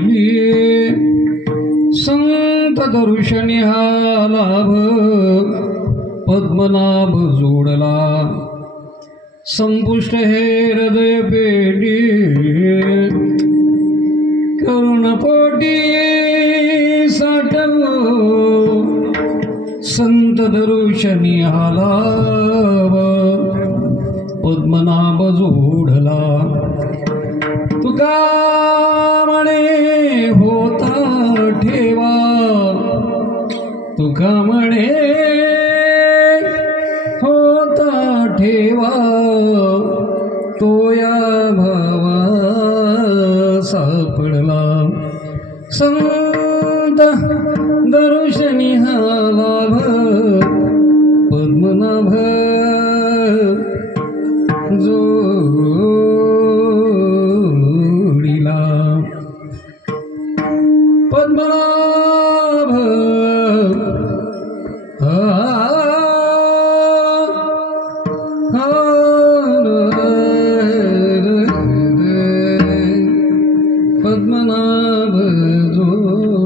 केली संत दर्शनी हा लाभ पद्मनाभ जोडला संपुष्ट हे हृदय पेटी करुणपोटी साठवो संत दर्शनी हा लाभ पद्मनाभ जोडला तुका म्हणे होता ठेवा तुका म्हणे होता ठेवा तो या भावा सापडला संत दर्शनी हा लाभ पद्मनाभ जोडीला पद्मनाभ पद्मनाभ जोडीला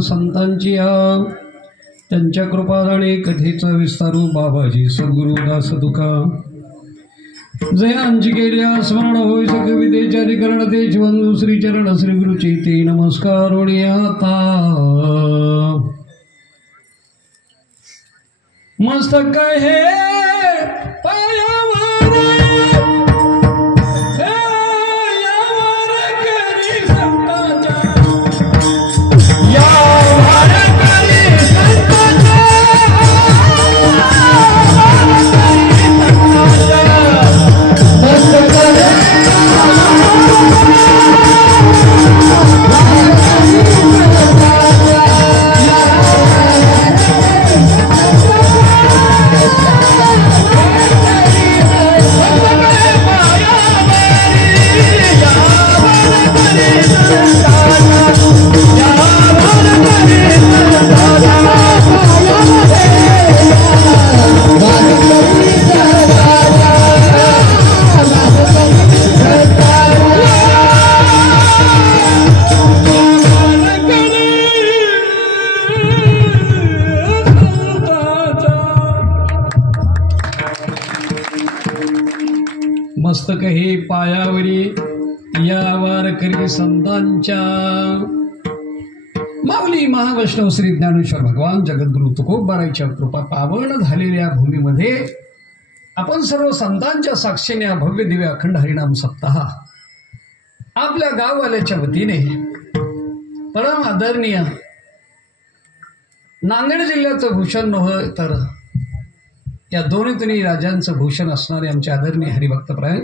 संतांची त्यांच्या कृपादाने कथेचा विस्तारू बाबाजी सद्गुरुदास तुका जयांची केल्या स्मरण होय कवितेच्या करण ते बंधू श्री चरण श्री गुरुची ते नमस्कार आता मस्तक हे पायावर यावर करी संतांच्या यावर करी संतांच्या मस्तक मस्तक हे पायावरी यावर करी संतांच्या माऊली महावैष्णव श्री ज्ञानेश्वर भगवान जगद्गुरु तुकोबारायच्या कृपा पावन झालेल्या भूमीमध्ये आपण सर्व संतांच्या साक्षीने भव्य दिव्य अखंड हरिनाम सप्ताह आपल्या गाववाल्याच्या वतीने परम आदरणीय नांदेड जिल्ह्याचं भूषण नव्हे तर या दोन्ही राजांचं भूषण असणारे आमचे आदरणीय हरिभक्तप्राय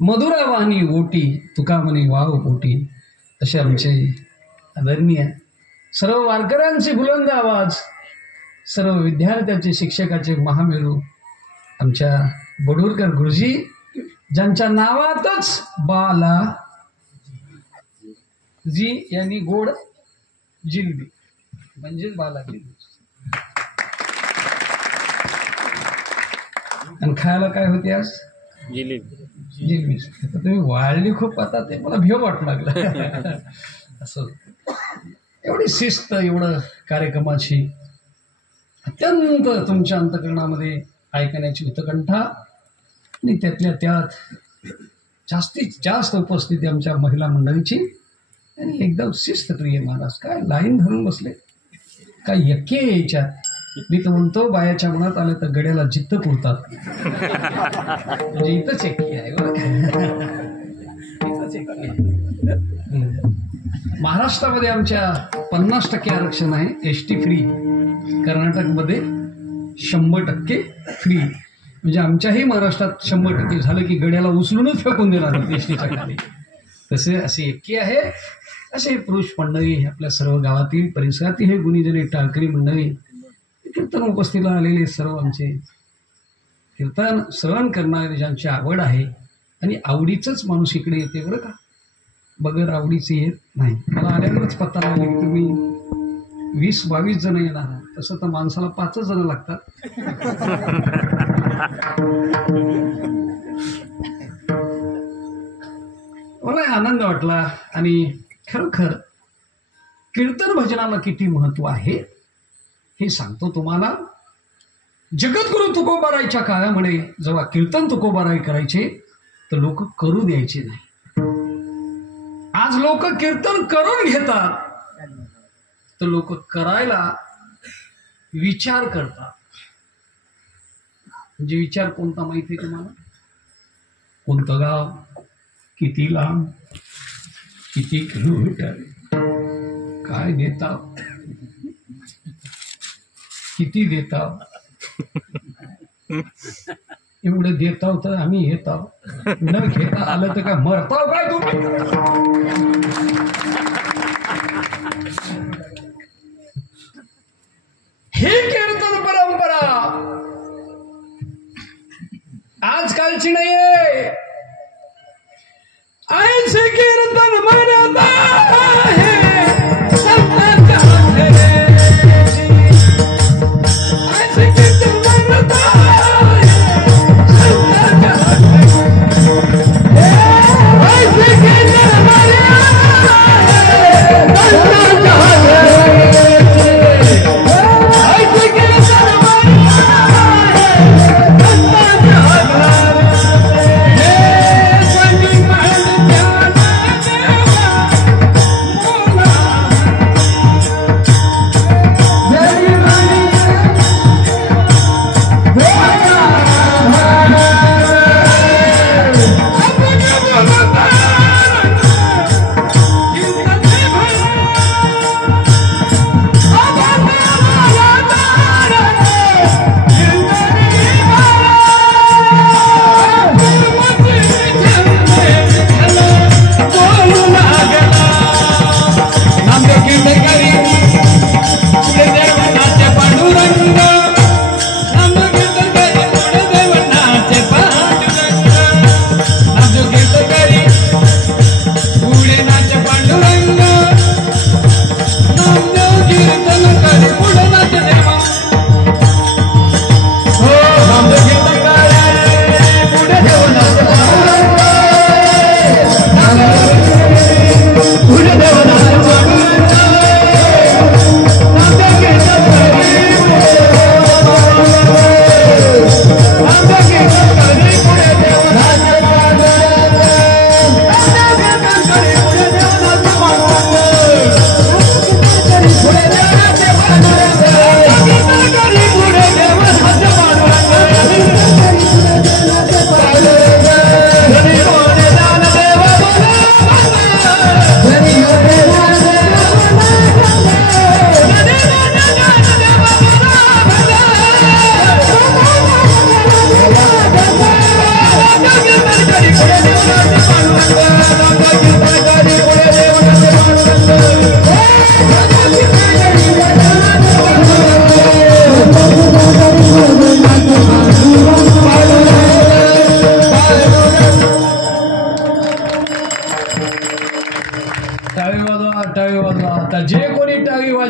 मधुरा वाहनी ओटी तुकामणी वाव पोटी असे आमचे आदरणीय सर्व वारकऱ्यांचे बुलंद आवाज सर्व विद्यार्थ्याचे शिक्षकाचे महामेरू आमच्या बडूरकर गुरुजी ज्यांच्या नावातच बाला जी यांनी गोड जिलबी म्हणजेच बाला जिलबी आणि खायला काय होते आज जिलेबी जिलबी तुम्ही वाळली खूप आता ते मला भेव वाटू लागलं असं एवढी शिस्त एवढं कार्यक्रमाची अत्यंत तुमच्या अंतकरणामध्ये ऐकण्याची उत्कंठा आणि त्यातल्या त्यात जास्तीत जास्त उपस्थिती आमच्या महिला मंडळीची आणि एकदम शिस्तप्रिय महाराज काय लाईन धरून बसले काय यक्के यायच्यात मी तर म्हणतो बायाच्या मनात आलं तर गड्याला जित्त पुरतात म्हणजे इथंच यक्की आहे इथंच यक्की आहे महाराष्ट्रामध्ये आमच्या 50% आरक्षण आहे एसटी फ्री कर्नाटकमध्ये 100% फ्री म्हणजे आमच्याही महाराष्ट्रात 100% झालं की गड्याला उचलूनच फेकून देणार एसटीच्या खाली तसे असे एकी आहे असे पुरुष मंडळी आपल्या सर्व गावातील परिसरातील हे गुणीजने टाळकरी मंडळी कीर्तन उपस्थितीला आलेले सर्व आमचे कीर्तन श्रवण करणारे ज्यांची आवड आहे आणि आवडीचंच माणूस इकडे येते बरं का बगर आवडीचे येत नाही मला आल्यावरच पत्ता लागला की तुम्ही 20-22 जण येणार तसं तर माणसाला 5 जण लागतात मला आनंद वाटला आणि खरोखर कीर्तन भजनाला किती महत्व आहे हे सांगतो तुम्हाला जगद्गुरु तुकोबारायच्या काळामध्ये जेव्हा कीर्तन तुकोबाराय करायचे तर लोक करू द्यायचे नाही आज लोक कीर्तन करून घेतात तर लोक करायला विचार करतात म्हणजे विचार कोणता माहिती आहे तुम्हाला कोणतं गाव किती लांब किती किलोमीटर काय देता किती देता एवढं देताव तर आम्ही येताव न घेता आलं तर काय मरताव काय तुम्ही ही कीर्तन परंपरा आजकालची नाहीये ऐसे कीर्तन म्हणत आहे संतांच्या ऐसे कीर्तन म्हणत आहे संतांच्या ऐसे कीर्तन म्हणत आहे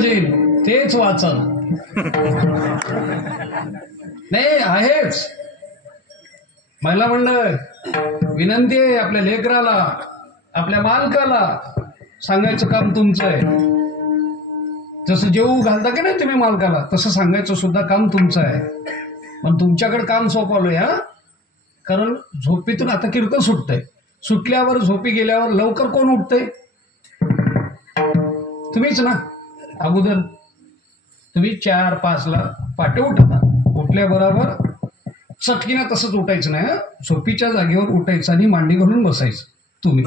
भजेन तेच वाचन. नाही आहेच. महिला मंडळ विनंती आहे आपल्या लेकराला, आपल्या मालकाला सांगायचं काम तुमचं आहे. जसं जेवू घालता की नाही तुम्ही मालकाला, तसं सांगायचं सुद्धा काम तुमचं आहे. पण तुमच्याकडे काम सोपवलंय हा. कारण झोपेतून आता कीर्तन सुटतंय. सुटल्यावर झोपी गेल्यावर लवकर कोण उठतंय? तुम्हीच ना. अगोदर तुम्ही 4-5ला पाटे उठता. उठल्याबरोबर चटकीना तसंच उठायचं नाही. झोपीच्या जागेवर उठायचं आणि मांडी घालून बसायचं तुम्ही.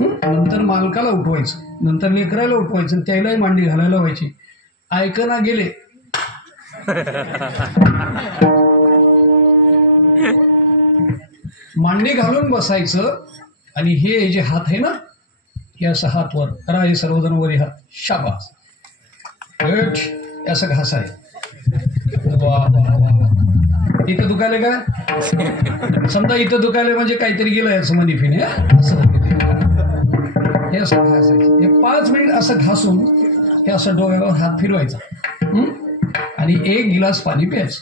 नंतर मालकाला उठवायचं, नंतर लेकराला उठवायचं, त्यालाही मांडी घालायला व्हायची. ऐकना गेले. मांडी घालून बसायचं आणि हे जे हात आहे ना, हे असं हात वर करा. हे सर्वजण वरी हात. शाबास. असं घास आहे. वा वा वा. इथं दुखायला का? समजा इथं दुखायला म्हणजे काहीतरी गेलं याचं मनिफिने. हे असं घासायचं. हे 5 मिनिट असं घासून हे असं डोळ्यावर हात फिरवायचा आणि 1 गिलास पाणी प्यायचं.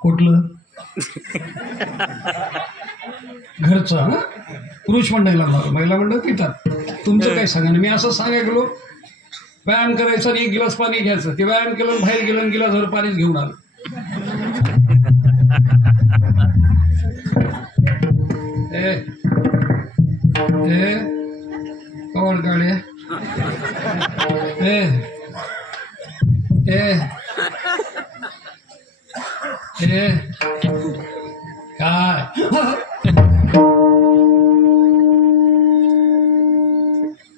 कुठलं? घरचं. हा, पुरुष मंडळीला महिला मंडळ पितात. तुमचं काय सांगा. मी असं सांगाय गेलो व्यायाम करायचा आणि 1 गिलास पाणी घ्यायचं. ते व्यायाम केलं, बाहेर गेलं, गिलासभर पाणीच घेऊन आलं. कवड काढे. काय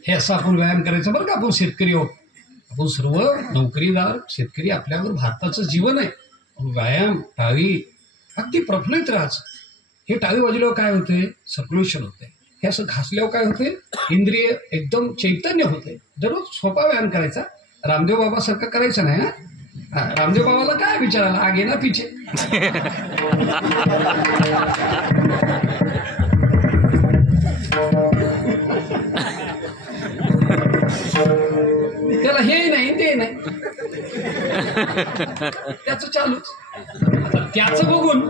हे असं आपण व्यायाम करायचं बरं का. आपण शेतकरी आहोत. आपण सर्व नोकरीदार शेतकरी. आपल्यावर भारताचं जीवन आहे. व्यायाम टाळी अगदी प्रफुल्लित राहायचं. हे टाळी वाजल्यावर काय होते? सर्क्युलेशन होते. हे असं घासल्यावर काय होते? इंद्रिय एकदम चैतन्य होते. दररोज सोपा व्यायाम करायचा. रामदेव बाबा सारखं करायचं नाही. हा, रामदेव बाबाला काय विचारायला, आगे ना पिछे. त्याला हे नाही ते नाही, त्याचं चालूच. आता त्याचं बघून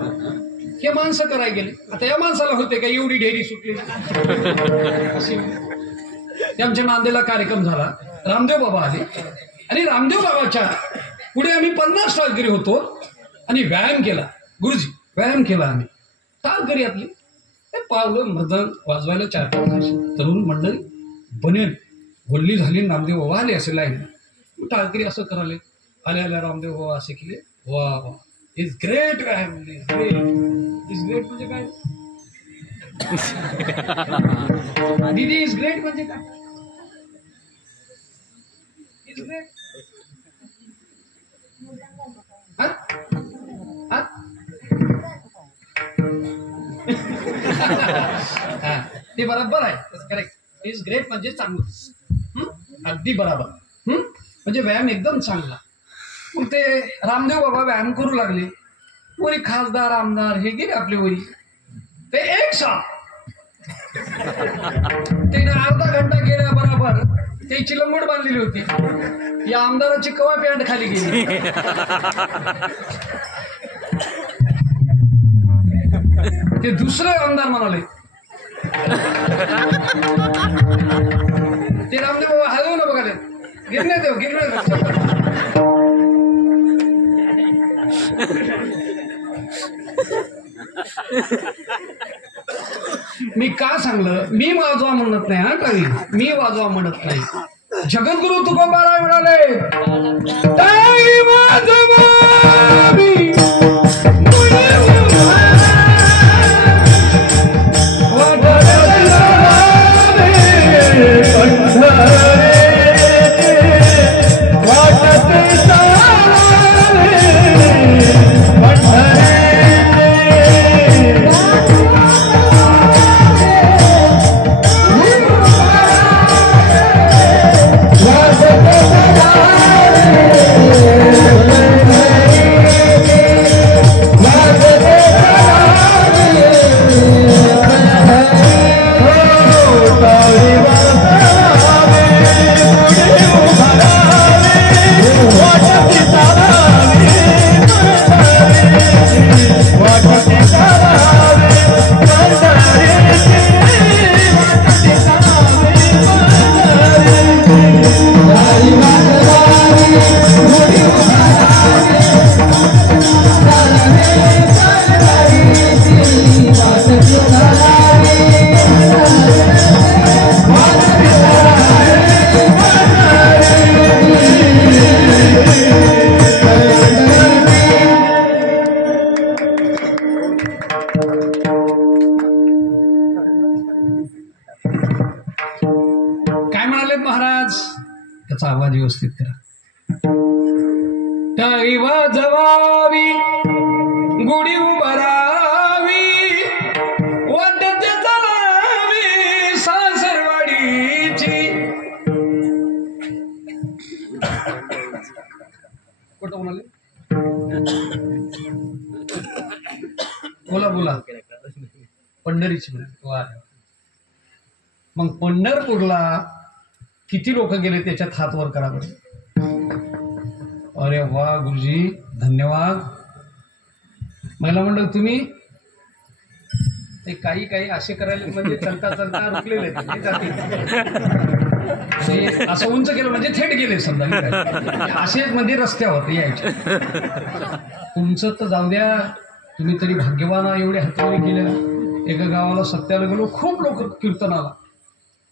हे माणसं करायला गेले. आता या माणसाला होते का एवढी ढेरी सुटली? ते आमच्या नांदेडला कार्यक्रम झाला. रामदेव बाबा आले आणि रामदेव बाबाच्या पुढे आम्ही 50 टाळकरी होतो आणि व्यायाम केला. गुरुजी व्यायाम केला आम्ही. टाळकरी आपली पावलं मृदंग वाजवायला 4-5 तरुण मंडळी बनेल वल्ली झाली. रामदेव बाबा आले असे लाईन. टाळकरी असं कराले. आल्या रामदेव बाबा असे केले. वा वा, इज ग्रेट व्यायाम. इज ग्रेट म्हणजे काय? दीदी इज ग्रेट म्हणजे काय? इज ग्रेट ते बरोबर आहे. करेक्ट. इज ग्रेट म्हणजे चांगलं. अगदी बरोबर. म्हणजे व्यायाम एकदम चांगला. मग ते रामदेव बाबा व्यायाम करू लागले. वरी खासदार आमदार हे गेले आपले वरी. ते एक साथ त्याने अर्धा घंटा गेल्या बरोबर त्याची लंबड बांधलेली होती. या आमदाराची कवा पॅन्ट खाली गेली. ते दुसरे आमदार म्हणाले. ते रामदेव बाबा हलवू ना बघा. गिरणे देव गिरणे. मी का सांगलं? मी वाजवा म्हणत नाही. हा काही मी वाजवा म्हणत नाही. जगद्गुरु तुकोबाराय म्हणाले, टाळी वाजवावी आवाज, त्याचा आवाज व्यवस्थित करा. टाळी वाजवावी, गुढी उभारावी, वाद्याचे चालावी सासरवाडीची. कुठं म्हणाले? बोला बोला. पंढरीची. मग पंढरपूरला किती लोक गेले त्याच्यात हात वर करा बरं. अरे वा गुरुजी, धन्यवाद. महिला मंडळ तुम्ही ते काही काही असे करायला म्हणजे चलता चलता रुकलेले असं उंच केलं म्हणजे थेट गेले समजा. असेच म्हणजे रस्त्यावर यायचे. तुमचं तर जाऊ द्या, तुम्ही तरी भाग्यवान एवढे हातवरी केले. एका गावाला सत्याला गेलो, खूप लोक कीर्तनाला.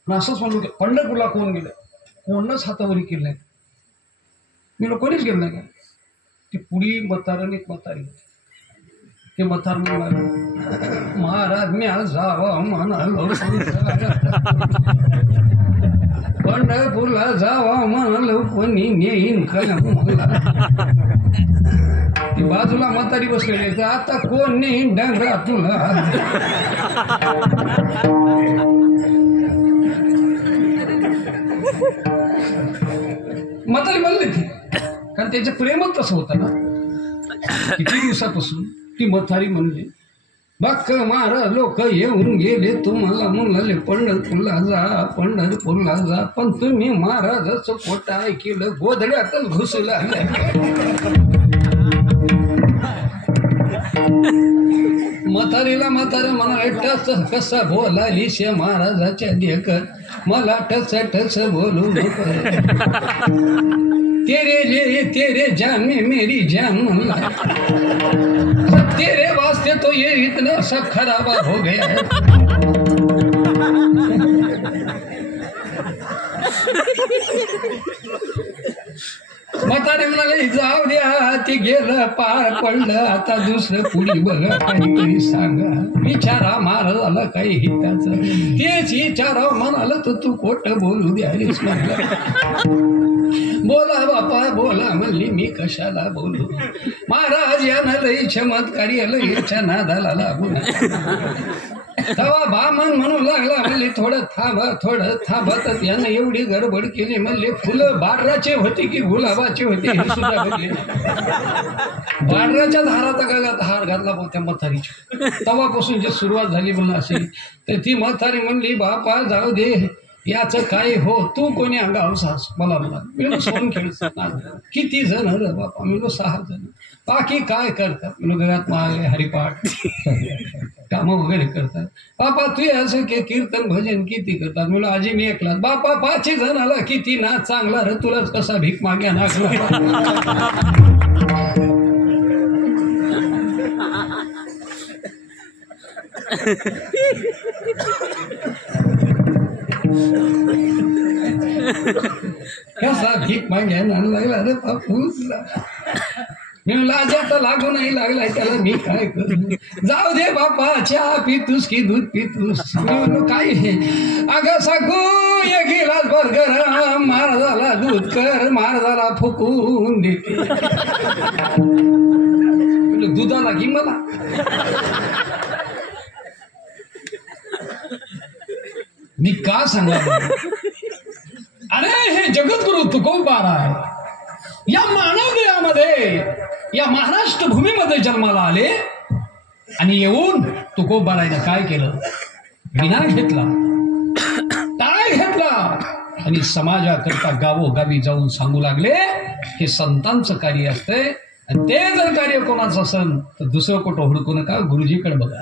पण असंच म्हणलो की पंढरपूरला कोण गेलं, कोणच हातावरी केलं नाही. मी कोणीच गेलं नाही का. ती पुढी म्हातारं एक म्हातारी, ते म्हातार म्हणाल महाराज म्या जावा म्हणालो, पंढरपूरला जावा म्हणालो, कोणी नेईन काय मला. ती बाजूला म्हातारी बसलेली, तर आता कोण नेईन डांगरा तुला. म्हातारी म्हणली ती, कारण त्याचं प्रेमच तसं होतं ना. किती दिवसापासून ती म्हातारी म्हणली, बाक मारा लोक येऊन गेले, तुम्हाला म्हणाले पंढरपूरला जा, पंढरपूरला जा, पण तुम्ही महाराजाचं पोट ऐकलं, गोधड्यातच घुसला. म्हातारीला म्हातारा म्हणाले, टच कसा बोलाली शे महाराजाच्या देखत, मला टच टच बोलू नको. तेरे जान में मेरी जान म्हणला, तेरे वास्ते तो ये इतना सा खराबा हो गया है. म्हातारे म्हणाले, जाऊ द्या, ते गेलं पार पडलं, आता दुसरं पुढी बघा, काहीतरी सांगा. विचारा महाराजाला काही हिताचं, तेच विचारा म्हणाल तर तू खोट बोलू द्यालीस म्हणलं. बोला बापा बोला म्हणली, मी कशाला बोलू. महाराज यानं लई चमत्कारी, लईच्या नादाला लागू तवा बामन म्हणून लागला. म्हणले थोडं थांबत यानं एवढी गडबड केली. म्हणले फुलं बाडराचे होते की गुलाबाचे होते हे सुद्धा बघले. बाडराच्या धाराचा गळ्यात हार घातला त्या म्हातारीची. तवापासून जे सुरुवात झाली म्हणून अशी, तर ती म्हातारी म्हणली, बापा जाऊ दे, याच काय हो, तू कोणी अंगावर सास मला म्हणा. मी सोन खेळत. किती जण रे बापा? मी 6 जण. बाकी काय करतात? मी घरात मागे हरिपाठ कामं वगैरे करतात. बापा तू असं कीर्तन भजन किती करतात? मी आजी मी एकला. बापा 5 जणाला किती ना चांगला रे, तुलाच कसा भीक माग्या नागला. कसा भीक माग्या लागला रे बापूला. मी लाजाचा लागू नाही लागलाय त्याला, मी काय करू. जाऊ दे बापा, चहा पितूस की दूध पितूस? काय हे अगं साकू, एक गिलास भर गरम, महाराजाला दूध कर, महाराजाला फुकून देते. दुधाला घे मला. मी का सांगा, अरे हे जगद्गुरु तुकोबार आहे. या मानव देहामध्ये, या महाराष्ट्र भूमीमध्ये जन्माला आले आणि येऊन तुकोबारायनं काय केलं? विना घेतला, टाळ घेतला आणि समाजाकरता गावोगावी जाऊन सांगू लागले हे संतांचं कार्य असतंय. आणि ते जर कार्य कोणाचं असेल तर दुसरं कुठं हुडकू नका, गुरुजीकडे बघा.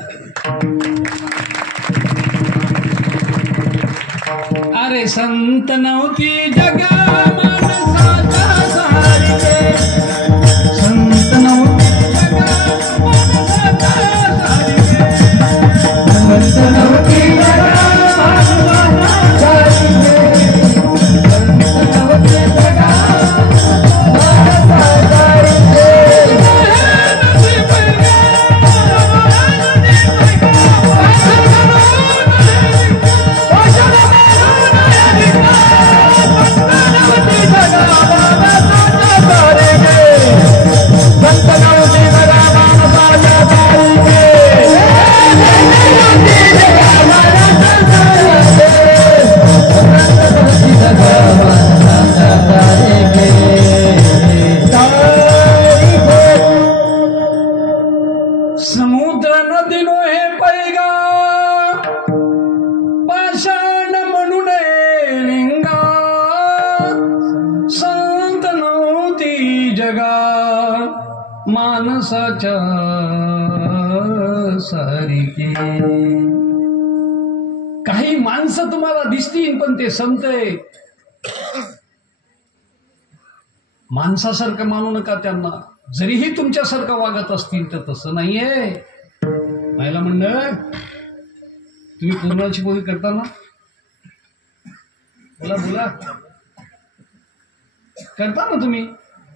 अरे संत नव्हती जगा माणसाच्या सारखे, संत नव्हती जगा माणसाच्या सारखे, संत नव्हती जगा माणसाच्या सारखे, संत नव्हती जगा माणसाच्या सारखे. मानसाच्या सारिके. काही माणसं तुम्हाला दिसतील पण ते संत आहे. माणसासारखं मानू नका त्यांना, जरीही तुमच्यासारखं वागत असतील तर तसं नाहीये. महिला मंडळ, तुम्ही पूर्णाची पोळी करता ना? बोला बोला, करता ना तुम्ही?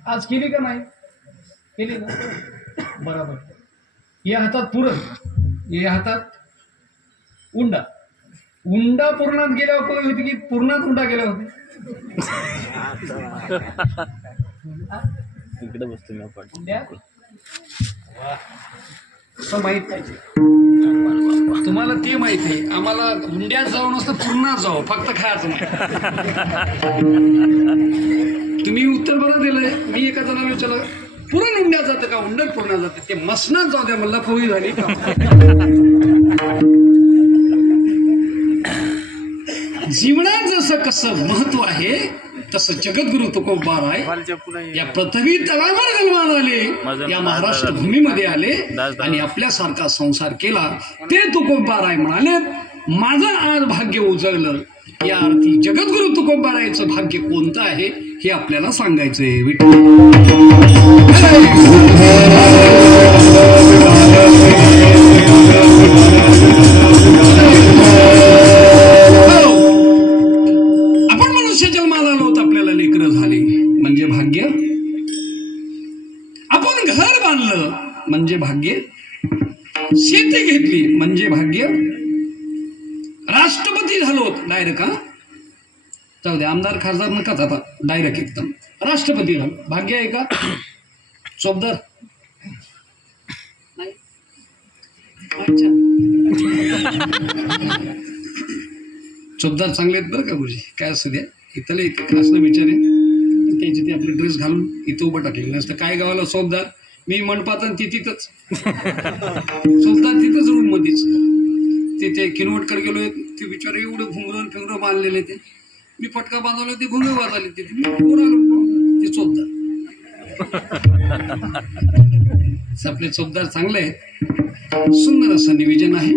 आज केली का नाही केली ना? बरोबर. या हातात पुरण, या हातात उंडा. उंडा पूर्णात गेल्यावर पोळी होती की पूर्णात उंडा गेल्या होती? इकडे बसतो मी आपण. माहित पाहिजे तुम्हाला, ते माहिती आहे. आम्हाला उंड्यात जाऊ नसतं, पूर्णात जाऊ, फक्त खायचं नाही. तुम्ही उत्तर बरं दिलंय. मी एका जणाला विचारलं, पुरण उंड्यात जातं का उंड्यात पूर्णात जातं? ते मसनात जाऊ द्या म्हणलं, पोळी झाली का? जीवनात जसं कसं महत्व आहे तसं जगद्गुरु तुकोबाराय या पृथ्वी तलावर जन्माला आले, या महाराष्ट्र भूमीमध्ये आले आणि आपल्यासारखा संसार केला. ते तुकोबाराय म्हणाले, माझं आज भाग्य उजळलं. या अर्थी जगद्गुरु तुकोबारायचं भाग्य कोणतं आहे हे आपल्याला सांगायचंय. आपण मनुष्य जन्माला आलो तर आपल्याला लेकरं झाले म्हणजे भाग्य. आपण घर बांधलं म्हणजे भाग्य. शेती घेतली म्हणजे भाग्य. राष्ट्रपती झालो डायरेक्ट, हा जाऊ दे, आमदार खासदार नकाच आता, डायरेक्ट एकदम राष्ट्रपती झालो, भाग्य आहे का? चोपदार नाही. अच्छा, चोपदार चांगले आहेत बरं का गुरुजी, काय असं द्या. इथले इथे असं विचारे त्याची ते आपले ड्रेस घालून इथं उभं टाकलेलं नसतं. काय गावाला चोपदार, मी मंडपात ती तिथंच चोपदार तिथंच रूम मध्येच. ते किनवटकर गेलो, ते बिचारे एवढं घुंगरं फिंगरं बांधलेले, ते मी पटका बांधवला, ते घुंगरं वाजवले, ते ते चोपदार. आपले चोपदार चांगले आहेत. सुंदर असं निवेदन आहे.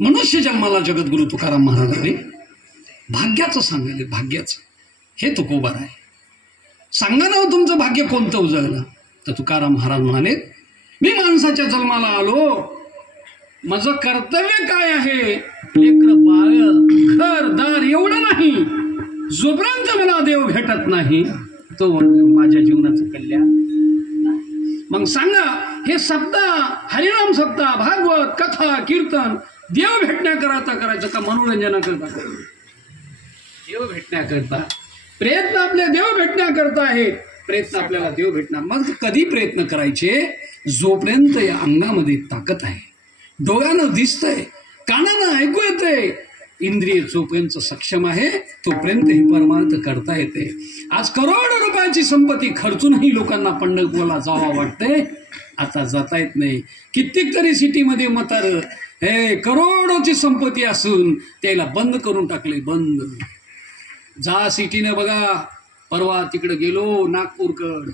मनुष्य जन्माला जगद्गुरु तुकाराम महाराजांनी भाग्याचं सांगितले. भाग्याचं हे तुकोबार आहे. सांगा ना तुमचं भाग्य कोणतं उजळलं? तर तुकाराम महाराज म्हणाले, मी माणसाच्या जन्माला आलो, माझं कर्तव्य काय आहे? लेकर बाळ घरदार एवढं नाही. जोपर्यंत मला देव भेटत नाही तो माझ्या जीवनाचं कल्याण. मग सांगा, हे सप्ताह, हरिनाम सप्ताह, भागवत, कथा, कीर्तन देव भेटण्याकरता करायचं का मनोरंजनाकरता? देव भेटण्याकरता. प्रयत्न आपले देव भेटण्याकरता आहे. प्रयत्न आपल्याला देव भेटणार. मग कधी प्रयत्न करायचे? जोपर्यंत या अंगामध्ये ताकद आहे, डोळ्यानं दिसतंय, कानानं ऐकू येतंय, इंद्रिय जोपर्यंत सक्षम आहे तोपर्यंत हे परमार्थ करता येते. आज करोडो रुपयाची संपत्ती खर्चूनही लोकांना पंढरपूरला जावं वाटतंय, आता जाता येत नाही. कित्येक तरी सिटीमध्ये म्हातार हे करोडोची संपत्ती असून त्याला बंद करून टाकले. बंद. जा सिटीनं बघा. परवा तिकडे गेलो नागपूरकड,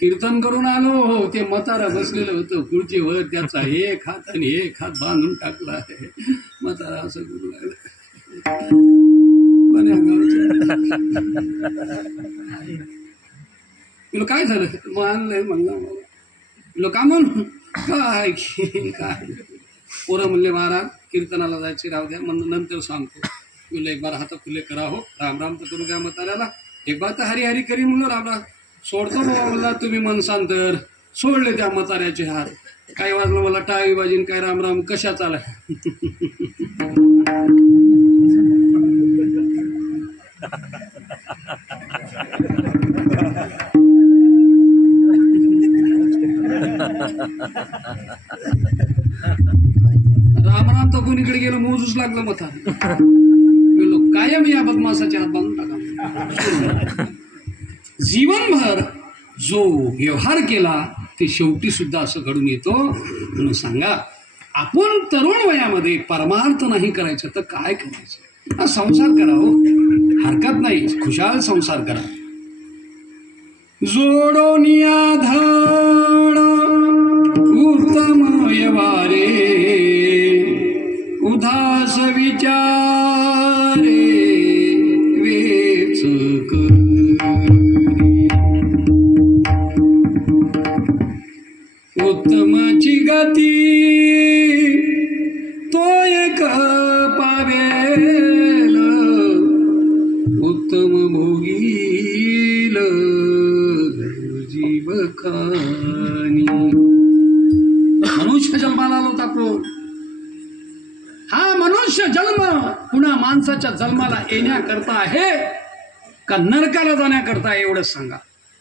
कीर्तन करून आलो. ते म्हातारा बसलेलं होतं खुर्चीवर, त्याचा एक हात आणि एक हात बांधून टाकला आहे. म्हातारा असं करू लागलं. तुला काय झालं? मानलंय म्हणलं मला. का म्हणून काय काय? पोरं म्हणले, महाराज कीर्तनाला जायचे, राहू द्या, म्हणून नंतर सांगतो. तुला एक बार हात फुले करा हो, राम राम तर करू द्या म्हाताऱ्याला. एक बार तर हरी हरी करी म्हणलो, रामला सोडतो बाबा म्हणला. तुम्ही मनसांतर सोडले त्या म्हाताऱ्याचे हात. काय वाजलं मला टाळी बाजीन, काय राम राम कशा चालाय. राम राम तर कोणीकडे गेलं, मोजूच लागलं मथा. कायम या बदमासाचे हात बांधून टाका. जीवनभर जो व्यवहार केला ते शेवटी सुद्धा असं घडून येतो. म्हणून सांगा, आपण तरुण वयामध्ये परमार्थ नाही करायचं तर काय करायचं? संसार करा हो, हरकत नाही, खुशाल संसार करा. जोडोनिया वारे उदास विचारे वेच उत्तमाची गती तो एक पावेल उत्तम भोगील जीव खानी. मनुष्य जन्माला आलो होता आपण. हा मनुष्य जन्म पुन्हा माणसाच्या जन्माला येण्याकरता आहे का नरकाला जाण्याकरता आहे? एवढंच सांगा.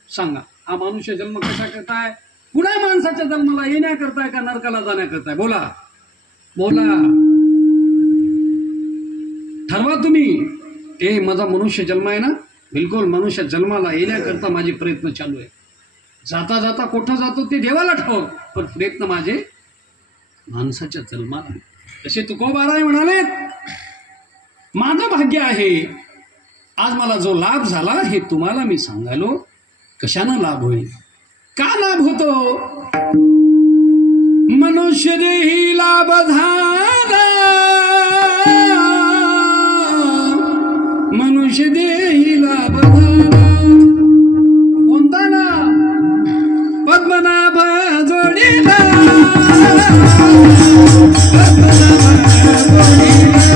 सांगा, हा मनुष्य जन्म कशा करता आहे? पुन्हा माणसाच्या जन्माला येण्याकरता आहे का नरकाला जाण्याकरता आहे? बोला बोला, ठरवा तुम्ही. ए माझा मनुष्य जन्म आहे ना, बिलकुल मनुष्य जन्माला येण्याकरता माझे प्रयत्न चालू आहे. जाता जाता कुठं जातो ते देवाला ठाऊक, पण प्रयत्न माझे माणसाच्या जन्माला. तसे तुकोबाराय म्हणाले, माझं भाग्य आहे आज मला जो लाभ झाला हे तुम्हाला मी सांगालो. कशानं लाभ होईल? का लाभ होतो? मनुष्य देही लाभ झाला, मनुष्य देही लाभ झाला. कोणता लाभ? पद्मनाभ जोडीला, पद्मनाभ जोडीला,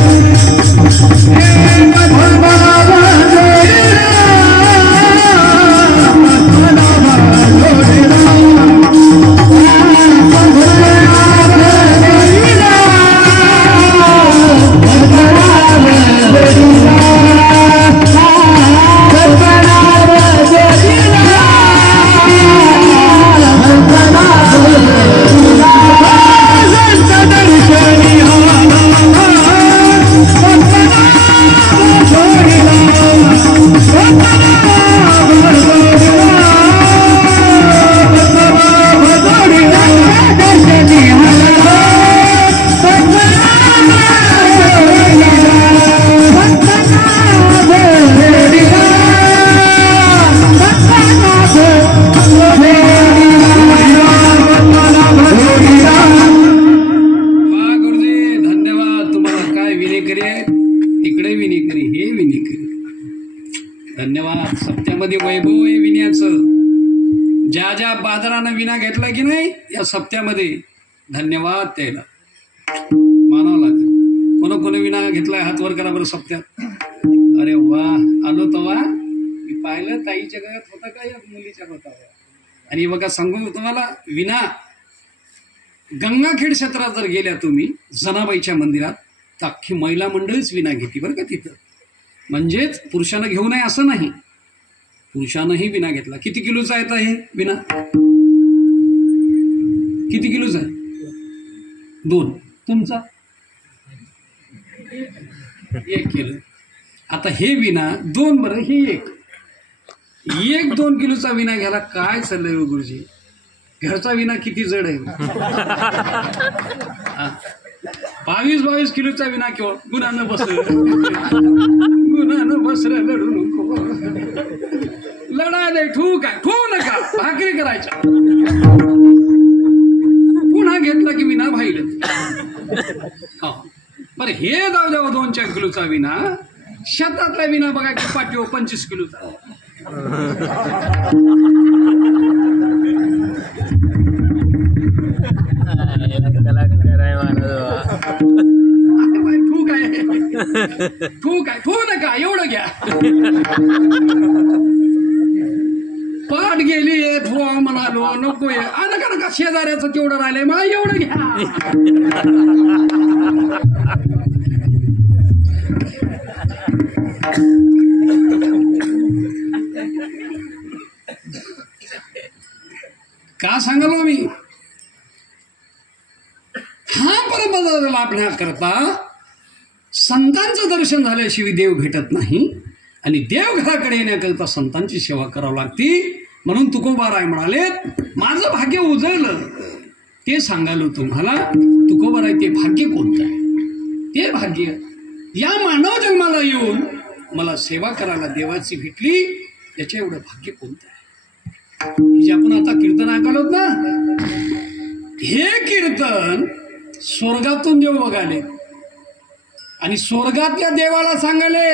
पद्मनाभ जोडीला, पद्मनाभ जोडीला. धन्यवाद. सप्त्यामध्ये वैभव आहे विण्याचं. ज्या ज्या बाजारानं विना घेतला की नाही या सप्त्यामध्ये, धन्यवाद त्याला मानावं लागेल. कोण विना घेतलाय हात वर करा बरं सप्त्यात. अरे वा, आलो तवा मी पाहिलं ताईच्या गळ्यात होता का या मुलीच्या होता. आणि बघा सांगू तुम्हाला, विना गंगाखेड क्षेत्रात जर गेल्या तुम्ही जनाबाईच्या मंदिरात, तर अख्खी महिला मंडळीच विना घेते बरं का तिथं. म्हणजेच पुरुषानं घेऊ नये असं नाही, पुरुषानंही विना घेतला. किती किलोचा आहे हे विना? किती किलोचा आहे? 2. तुमचा 1 किलो. आता हे विना 2 बरं, हे 1-2 किलोचा विना घ्यायला काय चाललंय गुरुजी? घरचा विना किती जड आहे? 22 किलोचा विना केवळ गुणानं बसलं, गुणानं बसलं, लढू नको. लढायला ठू काय, ठू नका, भाकरी करायच्या. पुन्हा घेतला की विना भाईल. हा बरं, हे जाऊ द्यावं 2-4 किलोचा विना. शेतातला विना बघा की पाठीव 25 किलोचा. ठू नका, एवढं घ्या. पाठ गेली म्हणालो नको आहे. नका शेजाऱ्याचं केवढं राहिलंय मग एवढं घ्या. का सांगालो मी? हा परमपदाला लाभण्याकरता संतांचं दर्शन झाल्याशिवाय देव भेटत नाही. आणि देवघराकडे येण्याकरता संतांची सेवा करावी लागती. म्हणून तुकोबाराय म्हणाले, माझं भाग्य उजळलं ते सांगालो तुम्हाला. तुकोबाराय ते भाग्य कोणतं आहे? ते भाग्य या मानव जन्माला येऊन मला सेवा करायला देवाची भेटली, याच्या एवढं भाग्य कोणतं आहे? जे आपण आता कीर्तन ऐकलोत ना, हे कीर्तन स्वर्गातून देव बघाले आणि स्वर्गातल्या देवाला सांगाले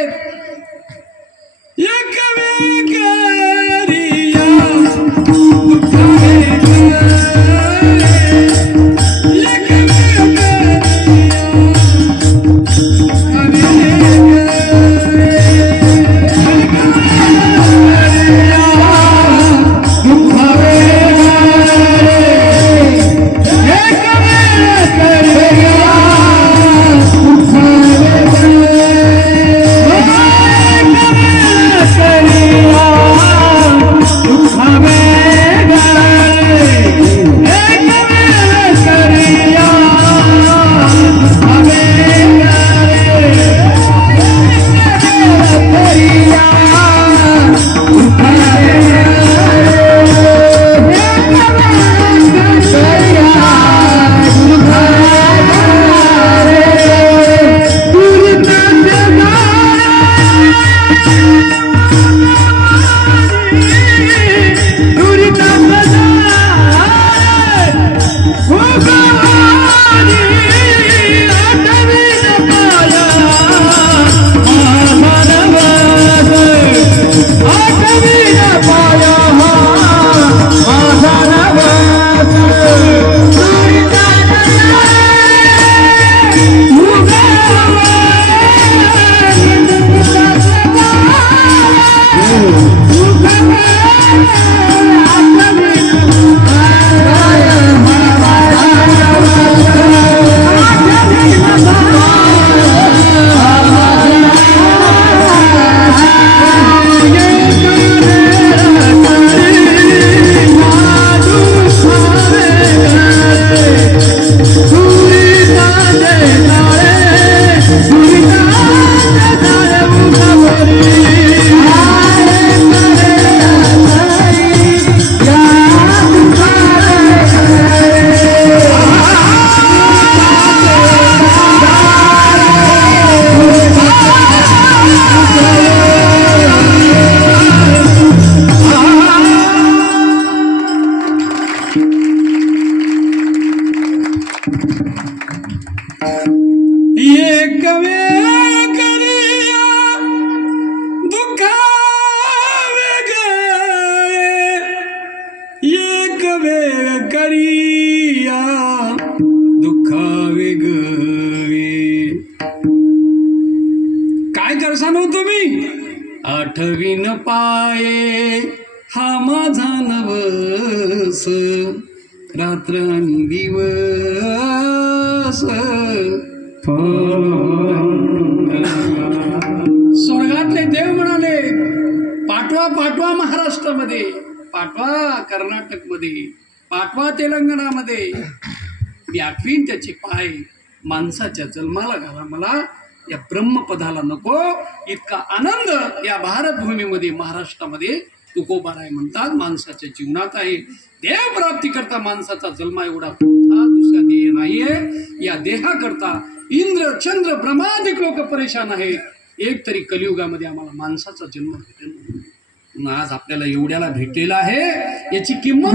एक वेगरिया काय करसान हो तुम्ही आठवीन पाये हा माझा नवस रात्र आणि दिवस स्वर्गातले देव म्हणाले पाठवा पाठवा महाराष्ट्रामध्ये, पाठवा कर्नाटकमध्ये, पाठवा तेलंगणामध्ये, मी आठवीन त्याचे पाय माणसाच्या जन्माला घाला, मला या ब्रह्मपदाला नको. इतका आनंद या भारतभूमीमध्ये महाराष्ट्रामध्ये तुकोबाराय म्हणतात माणसाच्या जीवनात आहे. देव प्राप्ती करता माणसाचा जन्म एवढा दुसरा ध्येय नाहीये. या देहाकरता इंद्र चंद्र ब्रह्मादिक लोक परेशान आहे. एक तरी कलियुगामध्ये आम्हाला माणसाचा जन्म भेटेल. आज आपल्याला एवढ्याला भेटलेला आहे याची किंमत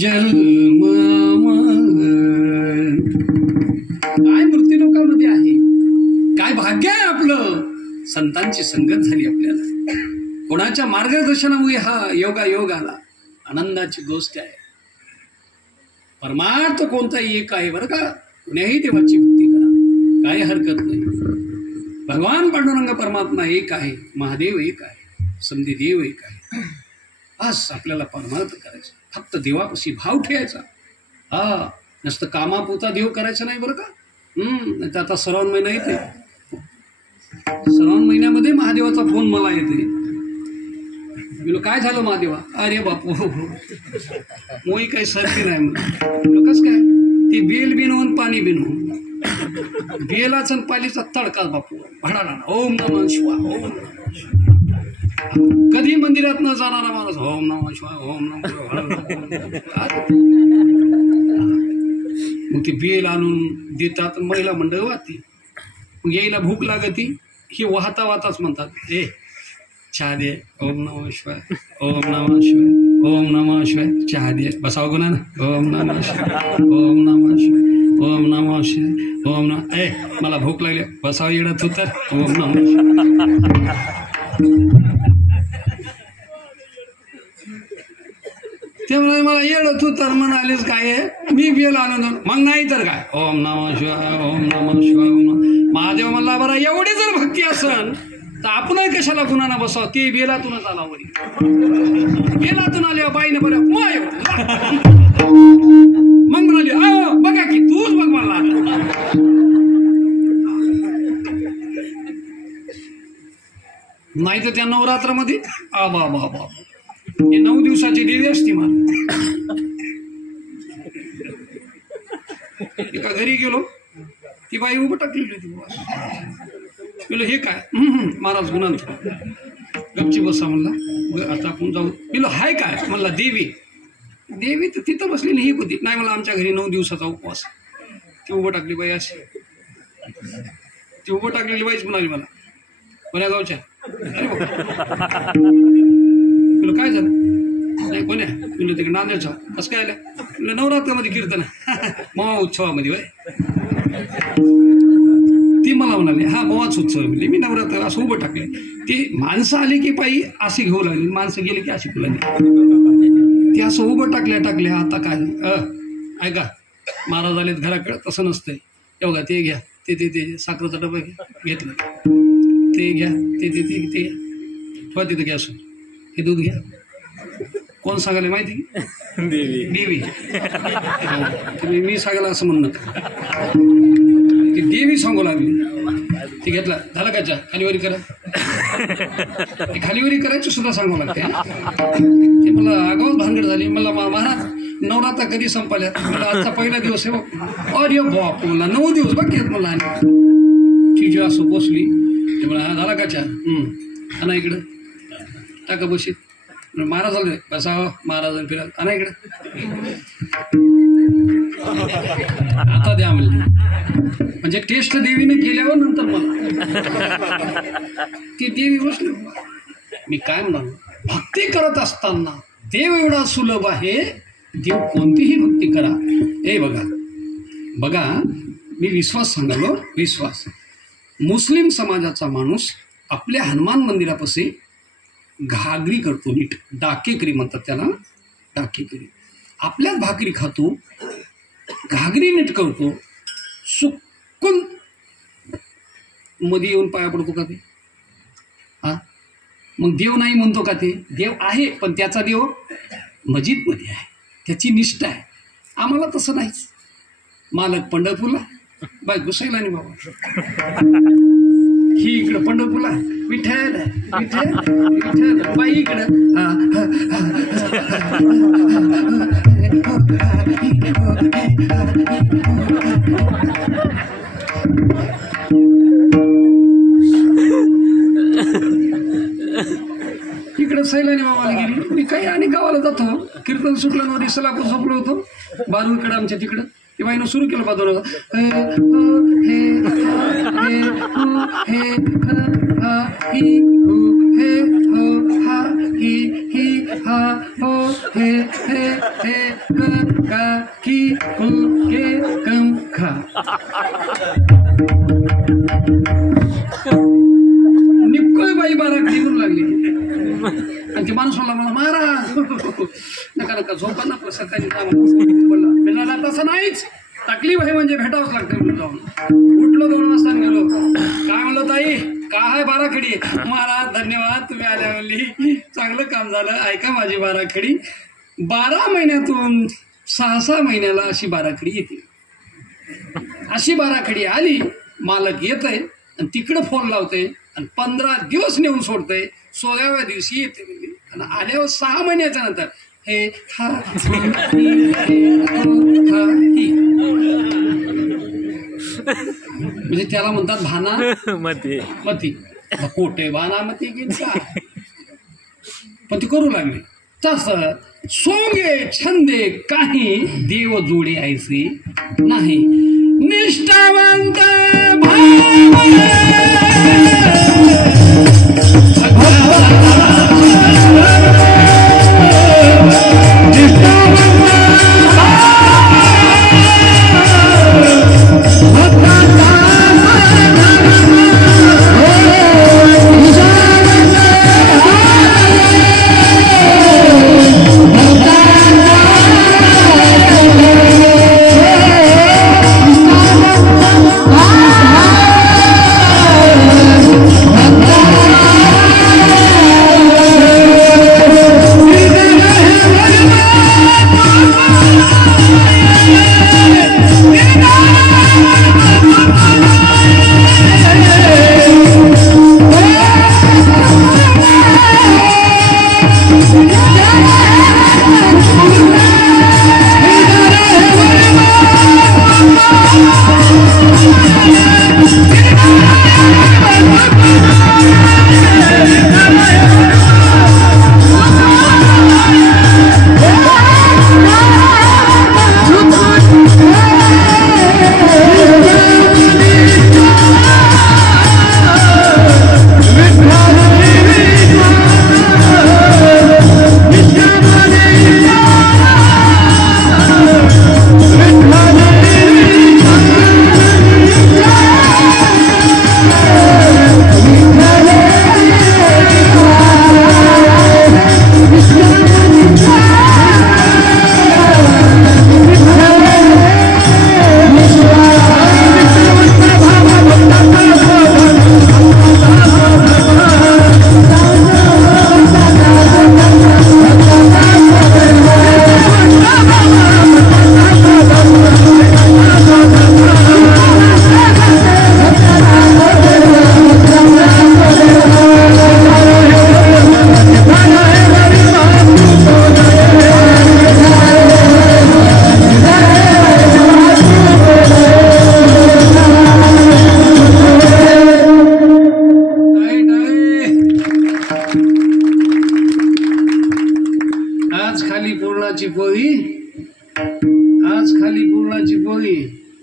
जन्म संतांची संगत झाली आपल्याला, कोणाच्या मार्गदर्शनामुळे हा योग आला, आनंदाची गोष्ट आहे. परमार्थ कोणताही एक आहे बरं का, कुण्याही देवाची भक्ती करा, काही हरकत नाही. भगवान पांडुरंग परमात्मा एक आहे, महादेव एक आहे, समधी देव एक आहे. बस आपल्याला परमार्थ करायचा, फक्त देवापाशी भाव ठेवायचा. हा, नुसतं कामापुरता देव करायचा नाही बरं का. नाही तर आता श्रावण महिना येते, श्रावण महिन्यामध्ये महादेवाचा फोन मला येते. मी काय झालं महादेवा? अरे बापू मोही काही सर्दी नाही म्हणून. कसं काय? ते बेल बिनवून पाणी बिनवून, बेलाच आणि पालीचा तडका बापू भडाला. ओम नमः शिवाय, ओम नमः शिवाय. कधी मंदिरात न जाणारा माणूस ओम नमः शिवाय, ओम नमः. मग ती बेल आणून देतात, महिला मंडळ वाहती. मग यायला भूक लागती, ही वाहता वाहताच म्हणतात, ए चहा दे. ओम नमः शिवाय, ओम नमः शिवाय, ओम नमः शिवाय. चहा दे, बसावं गुन्हा ना. ओम नमः शिवाय, ओम नमः शिवाय, ओम नमः शिवाय, ओम नमः. ए मला भूक लागली, बसावं इकडं तू तर. ओम नमः शिवाय. ते म्हणाले मला येडं तू तर म्हणालीस काय आहे, मी बेल आणून. मग नाही तर काय, ओम नमः शिवाय, ओम नमः शिवाय, ओम नमः. महादेव म्हणला बरं एवढी जर भक्ती असेल तर आपणही कशाला गुन्हा बसाव, ते बेलातूनच आला वरी. बेलातून आले बाईने बरं माय मग म्हणाली बघा की तूच बघ मला. नाही तर त्या नवरात्रामध्ये आबा बाबा हे 9 दिवसाची देवी असती मला. एका घरी गेलो, ती बाई उभं टाकलेली होती. बोल हे काय? महाराज गुन्हा गपची बसा म्हणला, आता आपण जाऊ. बिलो हाय काय म्हणला? देवी. देवी तर तिथं बसलेली ही होती. नाही मला आमच्या घरी 9 दिवसाचा उपवास. ती उभं टाकली बाई अशी, ती उभं टाकलेली बाईच म्हणाली मला, कोण्या गावच्या? अरे तुला काय झालं? नाही कोण्या? तुला तिकडे नांदेडच्या. कसं काय आलं? तुला नवरात्रामध्ये कीर्तन महोत्सवामध्ये वय. ती मला म्हणाली हा मवाच उत्सव. म्हणजे मी नवरात्र असं उभं टाकले. ती माणसं आली की पायी अशी घेऊ लागली, माणसं गेली की अशी घेऊ लागली. ती असं उभं टाकल्या आता काय ऐका महाराज आलेत घराकडं, तसं नसतंय. एवढा ते घ्या, ते साखरेचा डबा घेतलं, ते घ्या, ते ठेवा तिथं गॅस, हे दूध घ्या. कोण सांगायला माहिती? देवी. तुम्ही मी सांगायला असं म्हणणं, ती देवी सांगू लागली. ती घेतला, झालं का चहा? खालीवरी करा. ती खालीवरी करायची सुद्धा सांगू लागते. ते मला आगाऊच भानगड झाली. मला महाराज नवरात्र कधी संपल्या? मला आजचा पहिला दिवस आहे. अरे बाप मला 9 दिवस बाकी आहेत मला. ती जेव्हा असं बसली ते मला हा झाला का चहा? आणा इकडं, टाका बशीत. महाराज आले, बसावं. महाराजांनी फिरा, आणा इकडं, आता द्या म्हणले. म्हणजे टेस्ट देवीने केल्यावर नंतर मला ती देवी बसली. मी काय म्हणालो, भक्ती करत असताना देव एवढा सुलभ आहे, देव कोणतीही भक्ती करा. हे बघा मी विश्वास सांगालो. विश्वास मुस्लिम समाजाचा माणूस आपल्या हनुमान मंदिरापाशी घागरी करतो, नीट डाकेकरी म्हणतात त्याला, डाकेकरी. आपल्याच भाकरी खातो, घागरी नीट करतो, सुकून मध्ये येऊन पाया पडतो का ते? हा, मग देव नाही म्हणतो का ते? देव आहे, पण त्याचा देव मस्जिदमध्ये आहे, त्याची निष्ठा आहे. आम्हाला तसं नाहीच. मालक पंढरपूरला, बाय घुसायला नाही बाबा. ही इकडं पंढरपूरला विठ्ठल विठ्ठल विठ्ठल, बाई इकडं इकडं सैलानी मामाला गेली. मी काही आणि गावाला जातो, कीर्तन सुटलं नव्हती, सलापूर झोपलो होतो. बाजूकडं आमच्या तिकडं ते बाईनं सुरू केलं बाजूला, आणि ती माणूस म्हणला मला मारा. नका नका झोपा ना आपलं सकाळी बोलला तसं नाहीच, तकलीफ आहे म्हणजे भेटावंच लागतं. जाऊन उठलो 2 वाजता गेलो. काय म्हणलो ताई काय आहे बाराखडी? महाराज धन्यवाद तुम्ही आल्या म्हणली, चांगलं काम झालं. ऐका माझी बाराखडी 12 महिन्यातून 6-6 महिन्याला अशी बाराखडी येते. अशी बाराखडी आली, मालक येतंय आणि तिकडं फोन लावते आणि 15 दिवस नेऊन सोडतंय. 16व्या दिवशी येते म्हणजे. आणि आल्यावर 6 महिन्याच्या नंतर हे हा म्हणजे त्याला म्हणतात भाना मती कोटे भाना मती गिंचा. पण ती करू लागली तसं. सोंगे छंदे काही देव जोडे ऐसी नाही. निष्ठावंत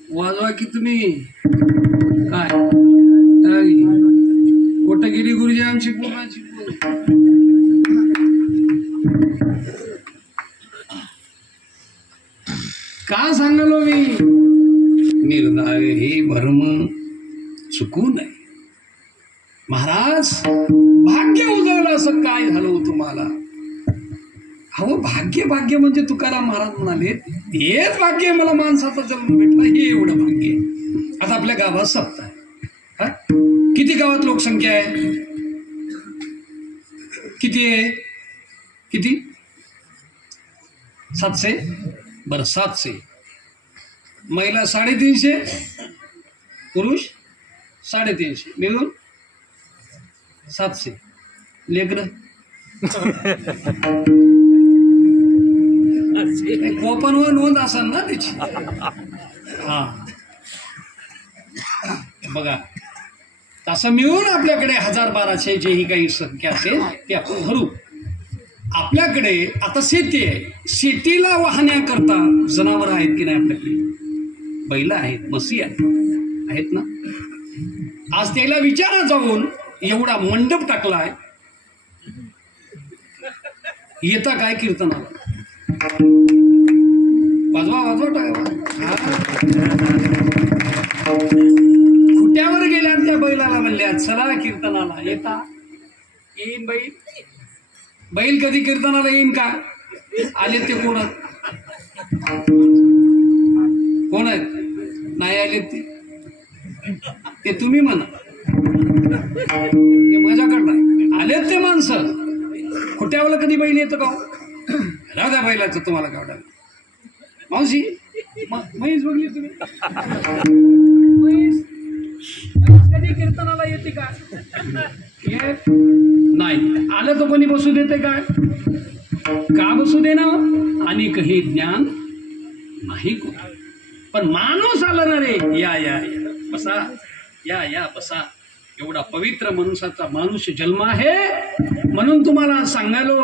वाजवा की तुम्ही काय कुठं गेली गुरुजी आमची पूर्णाची का सांगलो मी निर्धार हे भरम चुकून आहे. महाराज भाग्य उजळलं असं काय झालं हो तुम्हाला? अहो भाग्य भाग्य म्हणजे तुकाराम महाराज म्हणाले हेच भाग्य मला माणसाचा जन्म भेटला हे एवढं भाग्य. आता आपल्या गावात सत्ता आहे. किती गावात लोकसंख्या आहे? किती आहे? किती? 700. बरं 700. महिला 350, पुरुष 350 मिळून 700. लेकर कोपनवर नोंद असेल ना त्याची. हा बघा तसं मिळून आपल्याकडे 1000-1200 जे ही काही संख्या असेल ते आपण भरू. आपल्याकडे आता शेती आहे. शेतीला वाहण्याकरता जनावर आहेत की नाही आपल्याकडे? बैल आहेत, म्हशी आहेत ना. आज त्याला विचारा जाऊन एवढा मंडप टाकलाय येता काय कीर्तनाला? वाजवा वाजवा टाका. खुट्यावर गेल्या त्या बैलाला म्हणल्या चला कीर्तनाला. येता येईन बैल बैल कधी कीर्तनाला येईन का? आले ते कोण आहेत? कोण आहेत? नाही आले ते तुम्ही म्हणा, ते माझ्याकडं नाही. आलेत ते माणसं. खोट्यावाला कधी बैल येतं का? राहू द्या बैलाचं, तुम्हाला काय वाटायला. मावशी म्हैस बघली तुम्ही? म्हैस कधी कीर्तनाला येते का? येत नाही. आलं तर कोणी बसू देते काय? का बसू दे ना? आणि काही ज्ञान नाही कोण. पण माणूस आला ना रे, या या या बसा, या या बसा. एवढा पवित्र मनुष्याचा माणूस जन्म आहे. म्हणून तुम्हाला सांगालो,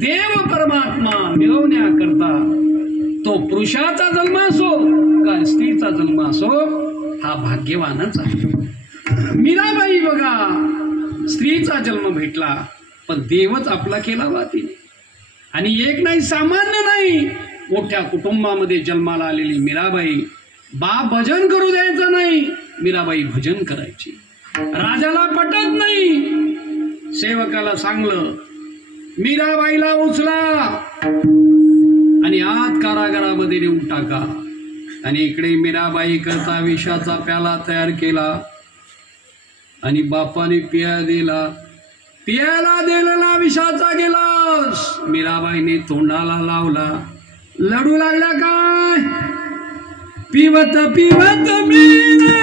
देव परमात्मा मिळवण्याकरता तो पुरुषाचा जन्म असो का स्त्रीचा जन्म असो, हा भाग्यवानच आहे. मीराबाई बघा, स्त्रीचा जन्म भेटला पण देवच आपला केला बा तिने. आणि एक नाही, सामान्य नाही, मोठ्या कुटुंबामध्ये जन्माला आलेली मीराबाई. बाप भजन करू द्यायचं नाही, मीराबाई भजन करायची. राजाला पटत नाही, सेवकाला सांगलं, मीराबाईला उचला आणि आत कारागारामध्ये नेऊन टाका. आणि इकडे मीराबाई करता विषाचा प्याला तयार केला आणि बापाने पिया दिला. पियाला दिलेला विषाचा गिलास मीराबाईने तोंडाला लावला. लढू लागला काय? पिवत पिवत मीरा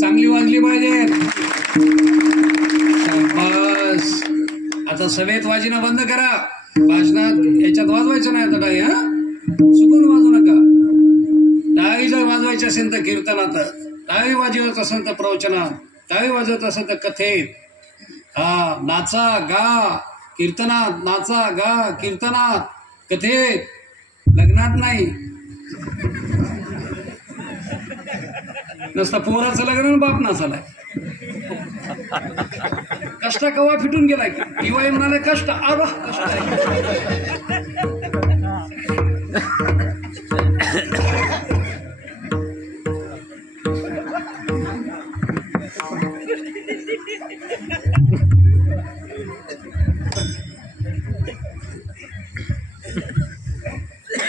चांगली वाजली पाहिजे. बस आता सभेत वाजणं बंद करा. भाषणात याच्यात वाजवायचं नाही आता टाळी. चुकून वाजू नका. टाळी जर वाजवायची असेल तर कीर्तनात, टाळी वाजवत असेल तर प्रवचनात, टाळी वाजवत असेल तर कथेत. नाचा गा कीर्तनात, नाचा गा कीर्तनात, कथेत, लग्नात नाही. नसता पोराचं लग्न बाप नाचालाय. कष्ट कवा फिटून गेलाय. दिवाळी म्हणाले कष्ट आबा कष्ट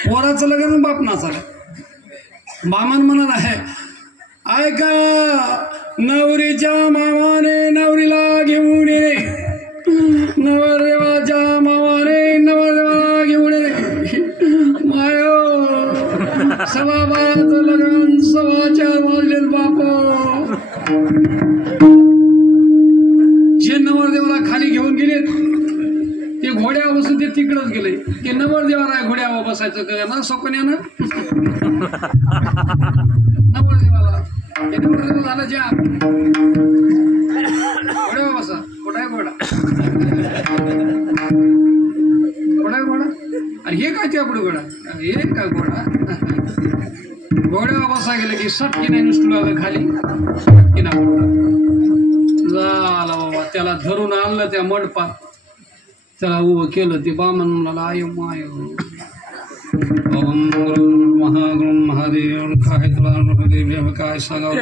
पोराचं लग्न बापनाचं मामान म्हणाला आहे, ऐका नवरीच्या मामाने नवरीला घेऊन ये, नवरदेवाच्या मामाने नवरदेवाला घेऊन ये. मायो 12:15 लग्न 4:15 वाजलेत बाप. जे नवरदेवाला खाली घेऊन गेलेत ते घोड्यावर बसून ते तिकडच गेले. ते नवरदेवाला आहे घोड्यावर बसायचं का ना सोकण्यानं नवरदेवाला ते नवरदेव झालं ज्या घोड्यावर बसा. कुठं आहे घोडा? घोडा आहे घोडा. आणि हे काय त्या पुढे घोडा? हे काय घोडा? घोड्यावर बसा गेलं की सटकी नाही नुसतं आलं खाली की ना झाला बाबा. त्याला धरून आणलं त्या मंडपात, त्याला उभं केलं. ते बामण म्हणाला, आय माय महागुरु महादेव काय तुला महादेव काय सांगावं.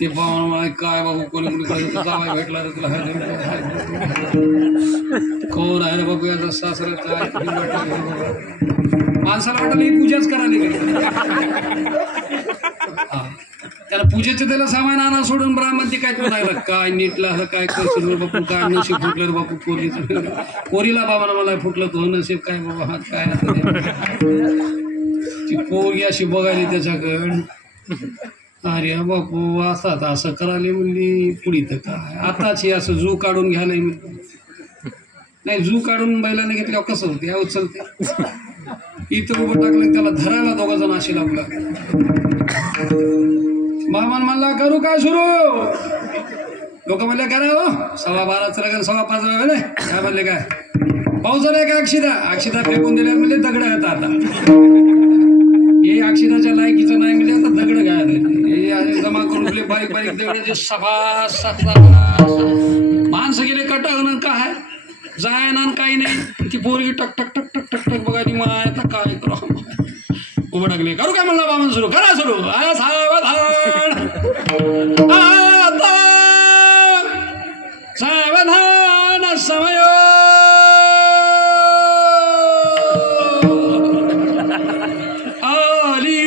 ते बामण म्हणाले, काय बाबू कोणी कोणी करायचं जावाय भेटला रे तुला. कोण आहे रे बाबू याचा सासरा? काय माणसाला वाटलं ही पूजाच करायला गेली. त्याला पूजेचं त्याला सामान आणा सोडून ब्राह्मण ते काय म्हणायला, काय नीटला काय करशील बापू, काय नशीब फुटलं रे बापू पोरीचं. पोरीला बाबा मला फुटलं तो नशीब काय बाबा. हात काय ती पोरगी अशी बघायली त्याच्याकडं. अरे बापू असं करायला म्हणली पुढी तर काय आताच हे असं जू काढून घ्यायला म्हणली. नाही जू काढून बैलाने घेतल्यावर कसं होते या उचलते. इथं उभं टाकलं त्याला धरायला दोघं जण अशी लागला. बामण म्हणला, करू काय सुरू? लोक म्हणले करा हो 12:15 लग्न 5:15 वेळे काय म्हणले काय पाऊस झालाय का? अक्षिता फेकून दिल्या म्हणजे दगड येतात. आता हे अक्षिताच्या लायकीचं नाही म्हणजे आता दगड घ्यायला हे जमा करून दिले बारीक बारीक दगड. सभा माणसं गेले कटागण काय जायना काही नाही. ती पोरगी टक टक टक टक टक टक बघायची माय आता काय करू उभं टाकले. करू काय म्हणला बामण सुरू? करा सुरू. सावधान समय आली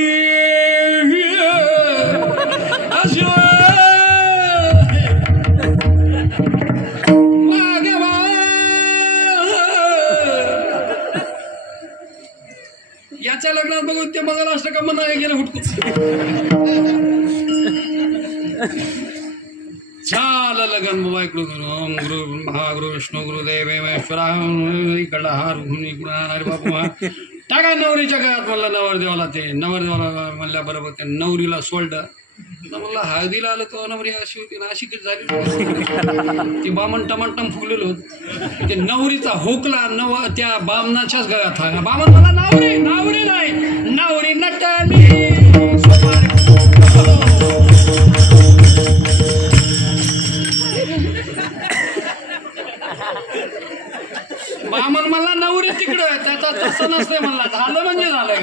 याच्या लग्नात बघून ते बघायला असलं का म्हणा गेलं हुटकून. झालं लग्न बाबा. इकडं ओम गुरु महागुरु विष्णू गुरुदेव महेश्वरा इकडला हार इकडून अरे बाबा टाका नवरीच्या गळ्यात. म्हणला नवरदेवाला ते नवरदेवाला म्हणल्याबरोबर ते नवरीला सोडलं. म्हणलं हळदीला आलं तो नवरी अशी होती ना अशी किती झाली. ती बामण टमाटम फुगलेलं होत. ते नवरीचा होकला त्या बामणाच्याच गळ्यात हा. बामण मला नवरी नवरी नाही नवरी नटली. बामण मला नवरी तिकडं त्याचा तसं नसतंय म्हणला. झालं म्हणजे झालं.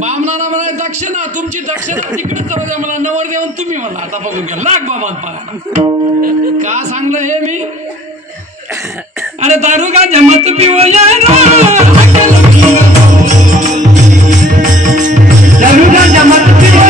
बामणाला म्हणा दक्षिणा तुमची दक्षिणा तिकडे करू द्या मला नवर देऊन तुम्ही म्हणला. आता बघून घ्या लाग बामान पाहा का सांगलं हे मी. अरे दारू का जमत पिवो दारू का जमत पिवो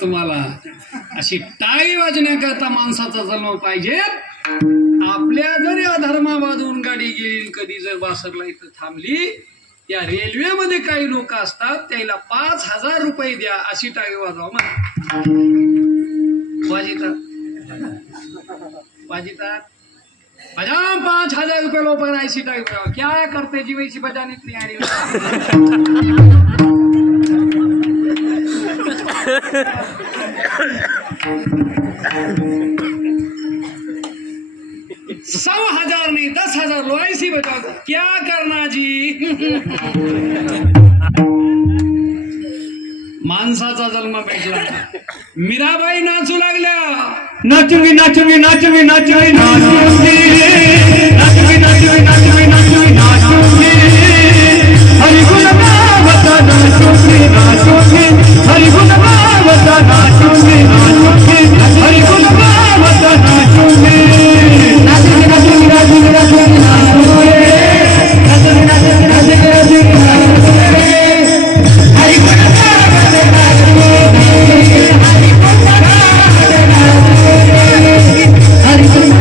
तुम्हाला. अशी टाळी वाजण्याकरता माणसाचा जन्म पाहिजे. आपल्या आपल्या जर या धर्मावादून गाडी गेली, कधी जर बासरला इथं थांबली, या रेल्वेमध्ये काही लोक असतात, त्याला 5,000 रुपये द्या अशी टाळी वाजवा म्हणा. वाजितात बजा 5,000 रुपये लोग ऐसी टाइप क्या करते जी वैसी बजाने इतनी आ रही. सौ हजार नहीं 10,000 लो ऐसी बजाओ, क्या करना जी. माणसाचा जन्म भेटला. मीराबाई नाचू लागल्या. नाचूंगी नाचूंगी नाचूंगी नाचूंगी नाचूंगी नाचूंगी नाचूंगी नाचूंगी नाचूंगी नाचूंगी हरि गुण गावता नाचूंगी नाचूंगी हरि गुण गावता नाचूंगी नाचूंगी हरि गुण गावता नाचूंगी नाचूंगी नाचूंगी नाचूंगी नाचूंगी नाचूंगी नाचूंगी नाचूंगी नाचूंगी हरि गुण गावता नाचूंगी हरि गुण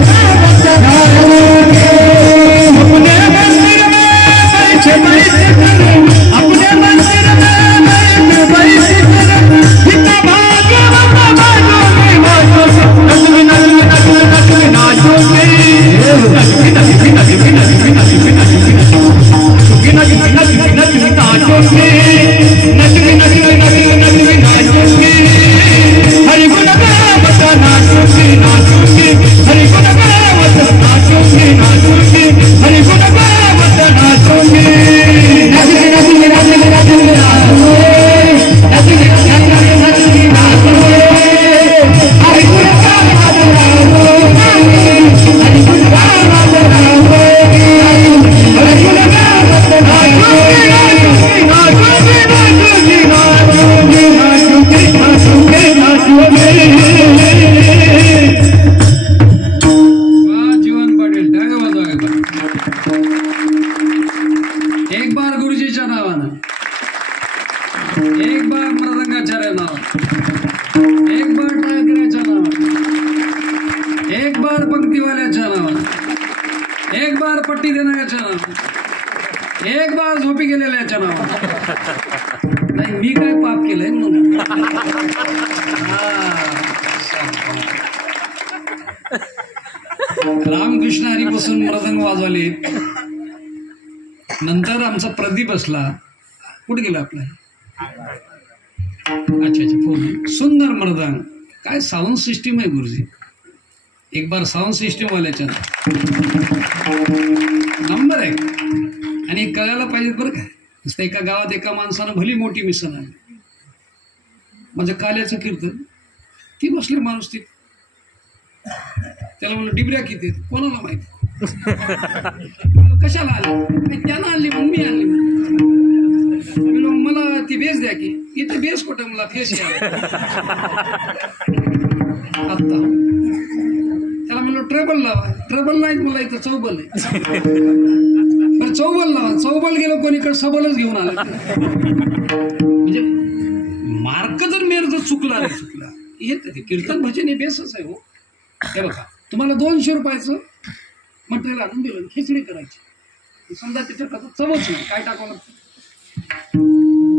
अपने मंदिर में बैठे बैठे अपने मंदिर में बैठे बैठे कितना भाग्यवान नाचोगे नाचोगे नाचोगे नाचोगे नाचोगे हरि गुण गावता नाचोगे नाचोगे हरि गुण गावता नाचोगे नाचोगे हरि गुण गावता नाचोगे नाचोगे नाचोगे नाचोगे नाचोगे नाचोगे नाचोगे नाचोगे नाचोगे हरि गुण गावता नाचोगे हरि गुण गावता नाचोगे हरि गुण गावता नाचोगे नाचोगे नाचोगे नाचोगे नाचोगे नाचोगे जीवन पाटील टाळ्या वाजवायला. एक बार गुरुजीच्या नावानं, एक बार मृदंगाच्या नावानं, एक बार टाळकऱ्याच्या नावानं, एक बार पंक्तीवाल्याच्या नावानं, एक बार पट्टी देणाऱ्याच्या नावानं, एक बार झोपी गेलेल्याच्या नावानं. नाही मी काय पाप केलंय म्हणून. रामकृष्ण हरी बसून मृदंग वाजवले. नंतर आमचा प्रदीप असला. कुठे गेला आपला? अच्छा फोन. सुंदर मृदंग. काय साऊंड सिस्टीम आहे गुरुजी. एक बार साऊंड सिस्टीम वाल्याच्या नंबर आहे. आणि कळायला पाहिजे बरं काय. नुसतं एका गावात एका माणसानं भली मोठी मिसन आली. म्हणजे काल्याचं कीर्तन. ती बसली माणूस ती. त्याला म्हणलं डिबऱ्या किती कोणाला माहिती. कशाला आले? त्यानं आणली म्हणून मी आणली. मला ती बेस द्या की. इथे बेस कुठं? मला फेस आता. त्याला म्हणलं ट्रेबल लावा. ट्रेबल नाहीत मला इथं चौबल आहे. बरं चौबल लावा. चौबल गेलो कोणीकडे सबलच घेऊन आलं. म्हणजे मार्क जर मेर जर चुकला रे चुकला येत ते. कीर्तन भजन हे बेसच आहे हो. हे बघा तुम्हाला 200 रुपयाचं मटेरियल आणून दिलं. खिचडी करायची. समजा तिथे चवच नाही. काय टाकावं लागतं?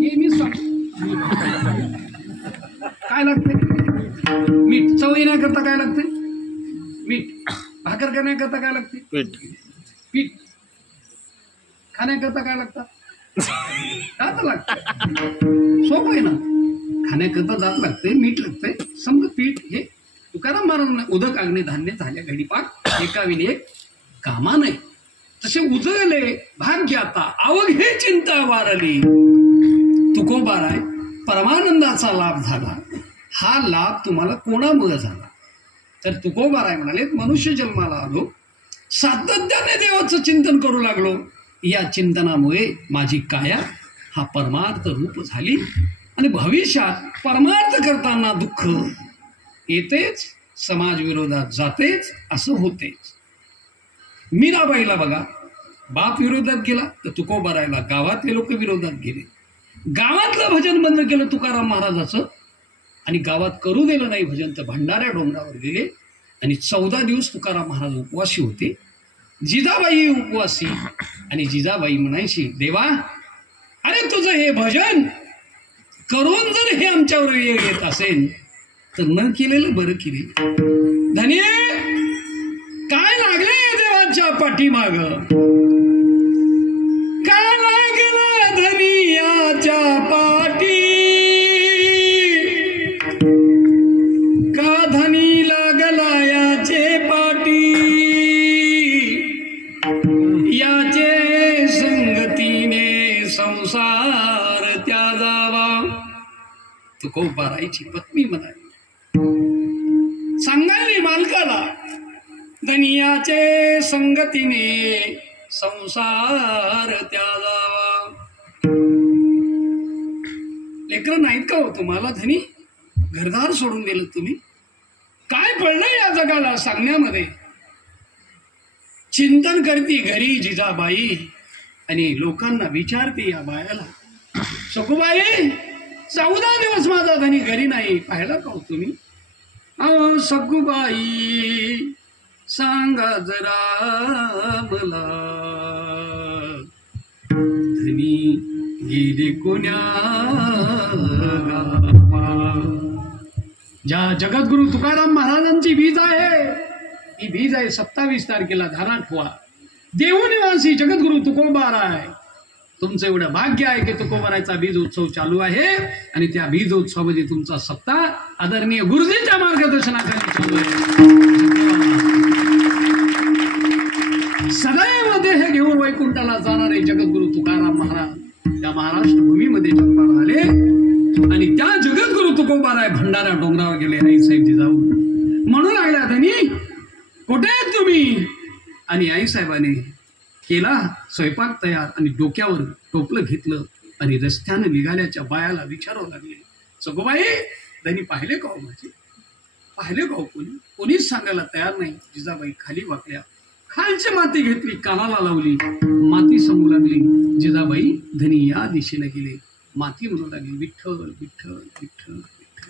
हे मीच सांगतो. काय लागते? मीठ. चव येण्याकरता काय लागते? मीठ. भाकर करण्याकरता काय लागते? पीठ. खाण्याकरता काय लागतं? दात लागतं. सोपं आहे ना. खाण्याकरता दात लागते, मीठ लागते. समजा पीठ हे तुकाराम महाराज उदक आग्ने धान्य झाल्या घडी पाक एका विने कामा नाही. तसे उजळले भाग्याता अवघे चिंता वारली. तुकोबाराय परमानंदाचा लाभ झाला. हा लाभ तुम्हाला कोणामुळे झाला? तर तुकोबाराय म्हणाले मनुष्य जन्माला आलो, सातत्याने देवाचं चिंतन करू लागलो. या चिंतनामुळे माझी काया हा परमार्थ रूप झाली. आणि भविष्यात परमार्थ करताना दुःख येतेच, समाज विरोधात जातेच, असं होतेच. मीराबाईला बघा, बाप विरोधात गेला तर तुकोबारायला गावातले लोक विरोधात गेले. गावातलं भजन बंद केलं तुकाराम महाराजाचं. आणि गावात करू दिलं नाही भजन तर भंडाऱ्या डोंगरावर गेले. आणि 14 दिवस तुकाराम महाराज उपवासी होते. जिजाबाई उपवासी आणि जिजाबाई म्हणायची, देवा अरे तुझं हे भजन करून जर हे आमच्यावर वेळ येत असेल तर न केलेलं बरं की रे. धनी काय लागले देवाच्या पाठीमाग, काय लागलं धनियाच्या पाठी, का धनी लागला याचे पाठी, याचे संगतीने संसार त्या जावा. तुकोबाराईची पत्नी म्हणाली, सांगाली मालकाला धनियाचे संगतीने संसार त्या जावा. लेकरं नाहीत का हो तुम्हाला धनी? घरदार सोडून गेलं तुम्ही. काय पडलं या जगाला सांगण्यामध्ये? चिंतन करती घरी जिजाबाई आणि लोकांना विचारते या बायाला, सखूबाई 14 दिवस माझा धनी घरी नाही, पाहिला का हो तुम्ही? अहो सखूबाई सांगा जरा मला, धनी गेले कोण्या गावा. ज्या जगद्गुरु तुकाराम महाराजांची बीज आहे, ही बीज आहे 27 तारखेला धाराठवा. देहू निवासी जगद्गुरु तुकोबाराय, तुमचं एवढं भाग्य आहे की तुकोबारायचा बीज उत्सव चालू आहे आणि त्या बीज उत्सवामध्ये तुमचा सप्ताह आदरणीय गुरुजींच्या मार्गदर्शनाखाली चालू आहे. सदैव देह घेऊन वैकुंठाला जाणारे जगद्गुरु तुकाराम महाराज त्या महाराष्ट्र भूमीमध्ये जन्माला आले आणि त्या जगद्गुरु तुकोबाराय भंडारा डोंगरावर गेले. आई साहेब जिजाऊ म्हणू लागल्या, धनी कुठे आहेत तुम्ही? आणि आई साहेबाने केला स्वयंपाक तयार आणि डोक्यावर टोपलं घेतलं आणि रस्त्यानं निघाल्याच्या बायाला विचारावं लागले, सखूबाई धनी पाहिले का हो माझे? पाहिले का हो कोणी? कोणीच सांगायला तयार नाही. जिजाबाई खाली वाकल्या, खालची माती घेतली, कानाला लावली, माती सांगू लागली. जिजाबाई धनी या दिशेला गेले, माती म्हणू लागली, विठ्ठल विठ्ठल विठ्ठल विठ्ठल.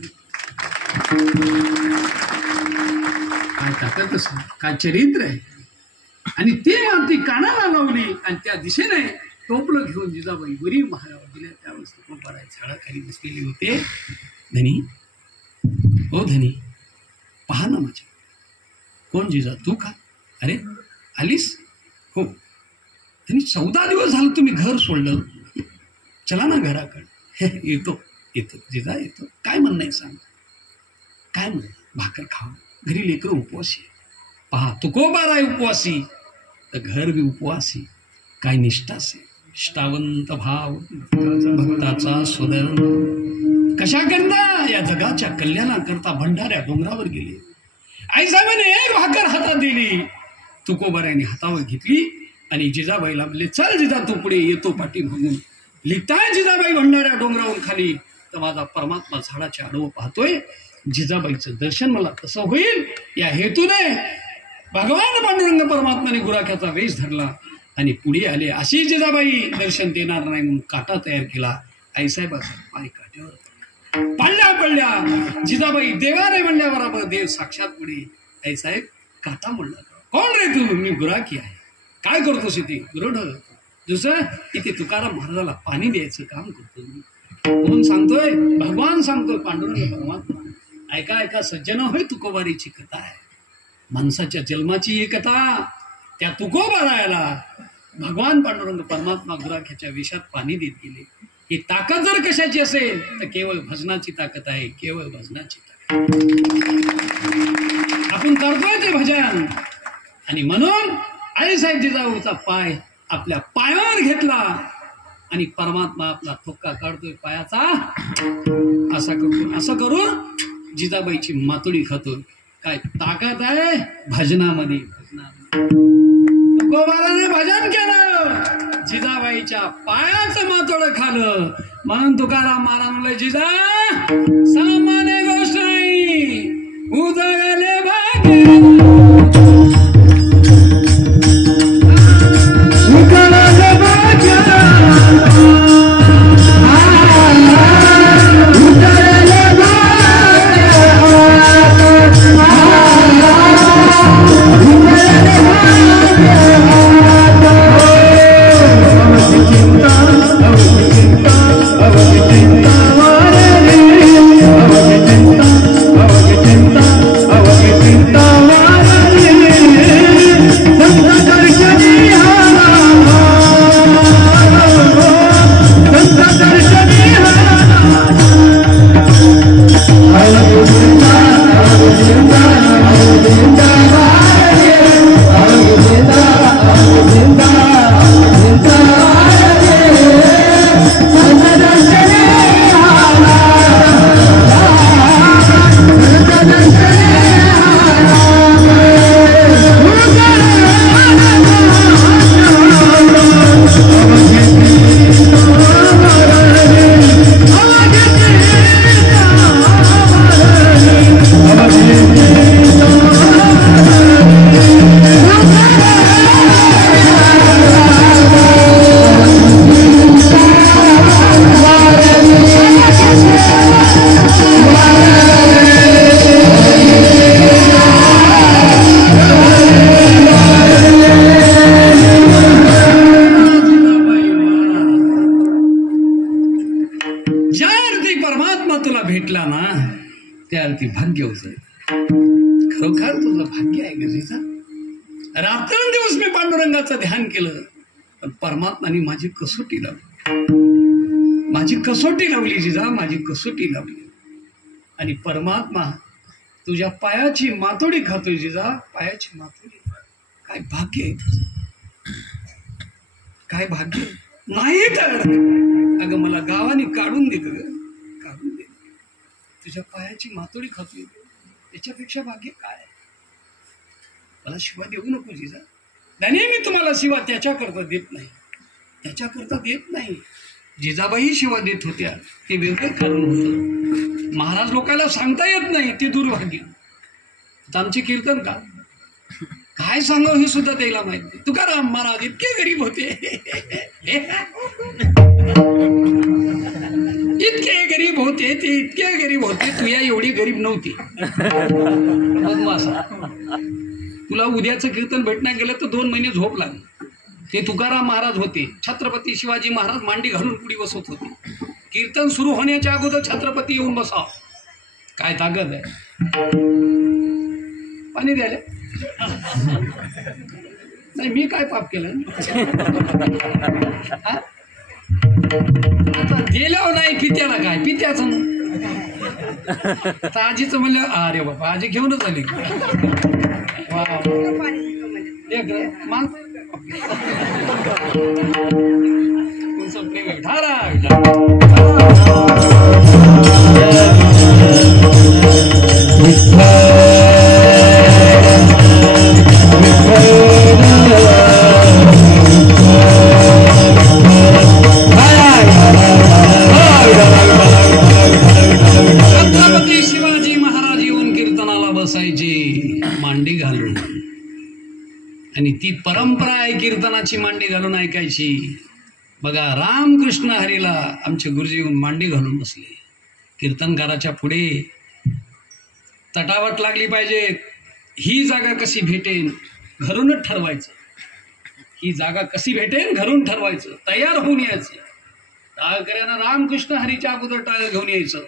काय ताकद असेल, काय चरित्र आहे. आणि ती माती कानाला लावली आणि त्या दिशेने टोपलं घेऊन जिजाबाई वरी महारावर गेल्या. त्यावेळेस तुकोबाराय झाडाखाली बसलेले होते. धनी हो धनी पहा ना माझ्या. कोण जिजा? तू का? अरे आलीस? हो धनी 14 दिवस झालं तुम्ही घर सोडलं, चला ना घराकडे. येतो येतो जिजा येतो. काय म्हणणं आहे सांग? काय म्हणणं? भाकर खाऊ, घरी लेकरं उपवासी. पहा तुकोबाराय उपवासी तर घर बी उपवासी. काय निष्ठा असे, निष्ठावंत भाव भक्ताचा सुदर. कशा करता? या जगाच्या कल्याणाकरता भंडाऱ्या डोंगरावर गेले. आई साहेबांनी एक भाकर हातात दिली, तुकोबारायने हातावर घेतली आणि जिजाबाईला म्हणले, चल जिजा तू पुढे, येतो पाठी मागून. लिहिताय जिजाबाई भंडाऱ्या डोंगरावरून खाली तर माझा परमात्मा झाडाच्या आडवं पाहतोय. जिजाबाईचं दर्शन मला कसं होईल या हेतूने भगवान पांडुरंग परमात्माने गुराख्याचा वेश धरला आणि पुढे आले. अशी जिजाबाई दर्शन देणार नाही म्हणून काटा तयार केला. आईसाहेबाचा पाय काट्यावर पडल्या. जिजाबाई देवाने म्हणल्याबरोबर देव साक्षात पुढे. आईसाहेब काटा म्हणला, कोण रे तू? मी गुराखी आहे. काय करतोस इथे? गुरुढ. दुसरं इथे तुकाराम महाराजाला पाणी द्यायचं काम करतो मी. कोण सांगतोय? भगवान सांगतोय, पांडुरंग परमात्मा. ऐका ऐका सज्जन, होय तुकोबारीची कथा आहे. माणसाच्या जन्माची ही कथा. त्या तुकोबारायला भगवान पांडुरंग परमात्मा गुराख्याच्या वेशात पाणी देत गेले. ही ताकद जर कशाची असेल तर केवळ भजनाची ताकद आहे, केवळ भजनाची ताकद. आपण करतोय ते भजन आणि म्हणून आईसाहेब जिजाऊचा पाय आपल्या पायावर घेतला आणि परमात्मा आपला ठोका काढतोय पायाचा. असं करून जिजाबाईची मातुडी खातोय. काय ताकद आहे भजनामध्ये. तुकोबाराने भजन केलं, जिजाबाईच्या पायाचं मातोडं खालं. म्हणून तुकाराम महाराज म्हणले, जिजा सामान्य गोष्ट नाही, उजळले भाग्य Yeah. भेटला ना त्यावरती भाग्य होतं. खरोखर तुझं भाग्य आहे गजेचा. रात्रंदिवस मी पांडुरंगाचं ध्यान केलं, पण परमात्माने माझी कसोटी लावली. माझी कसोटी लावली जिजा, माझी कसोटी लावली. आणि परमात्मा तुझ्या पायाची मातोडी खातोय जिजा, पायाची मातोडी. काय भाग्य आहे तुझं, काय भाग्य. नाही तर अगं मला गावाने काढून दिलं ग, काढून दिलं. तुझ्या पायाची मातोडी खातोय, त्याच्यापेक्षा भाग्य काय. मला शिवा देऊ नको जिजा. नाही, मी तुम्हाला शिवा त्याच्याकरता देत नाही, त्याच्याकरता देत नाही. जिजाबाई शिवा देत होत्या, ते वेगळं कारण होतं. महाराज लोकांना सांगता येत नाही, ते दुर्भाग्य. आमचे कीर्तन का काय सांगावं हे सुद्धा त्याला माहित नाही. तुकाराम महाराज इतके गरीब होते, इतके गरीब होते, ते इतके गरीब होते. तुया एवढी गरीब नव्हती. तुला उद्याचं कीर्तन भेटण्यात गेलं तर 2 महिने झोप लागली. ते तुकाराम महाराज होते. छत्रपती शिवाजी महाराज मांडी घालून पुढे बसत होते. कीर्तन सुरू होण्याच्या अगोदर छत्रपती येऊन बसाव. काय ताकद आहे. पाणी द्यायला नाही, मी काय पाप केलं. आता गेल्यावर नाही पित्याला काय, पित्याचं ना. आजीचं म्हणलं अरे बाबा आजी घेऊनच आली. छत्रपती शिवाजी महाराज येऊन कीर्तनाला बसायचे मांडी घालून. आणि ती परंपरा आहे कीर्तनाची मांडी घालून ऐकायची. बघा रामकृष्ण हरीला आमचे गुरुजी येऊन मांडी घालून बसले. कीर्तनकाराच्या पुढे तटावट लागली पाहिजे. ही जागा कशी भेटेन घरूनच ठरवायचं. ही जागा कशी भेटेन घरून ठरवायचं, तयार होऊन यायचं. टाळकऱ्यानं रामकृष्ण हरीच्या अगोदर टाळ घेऊन यायचं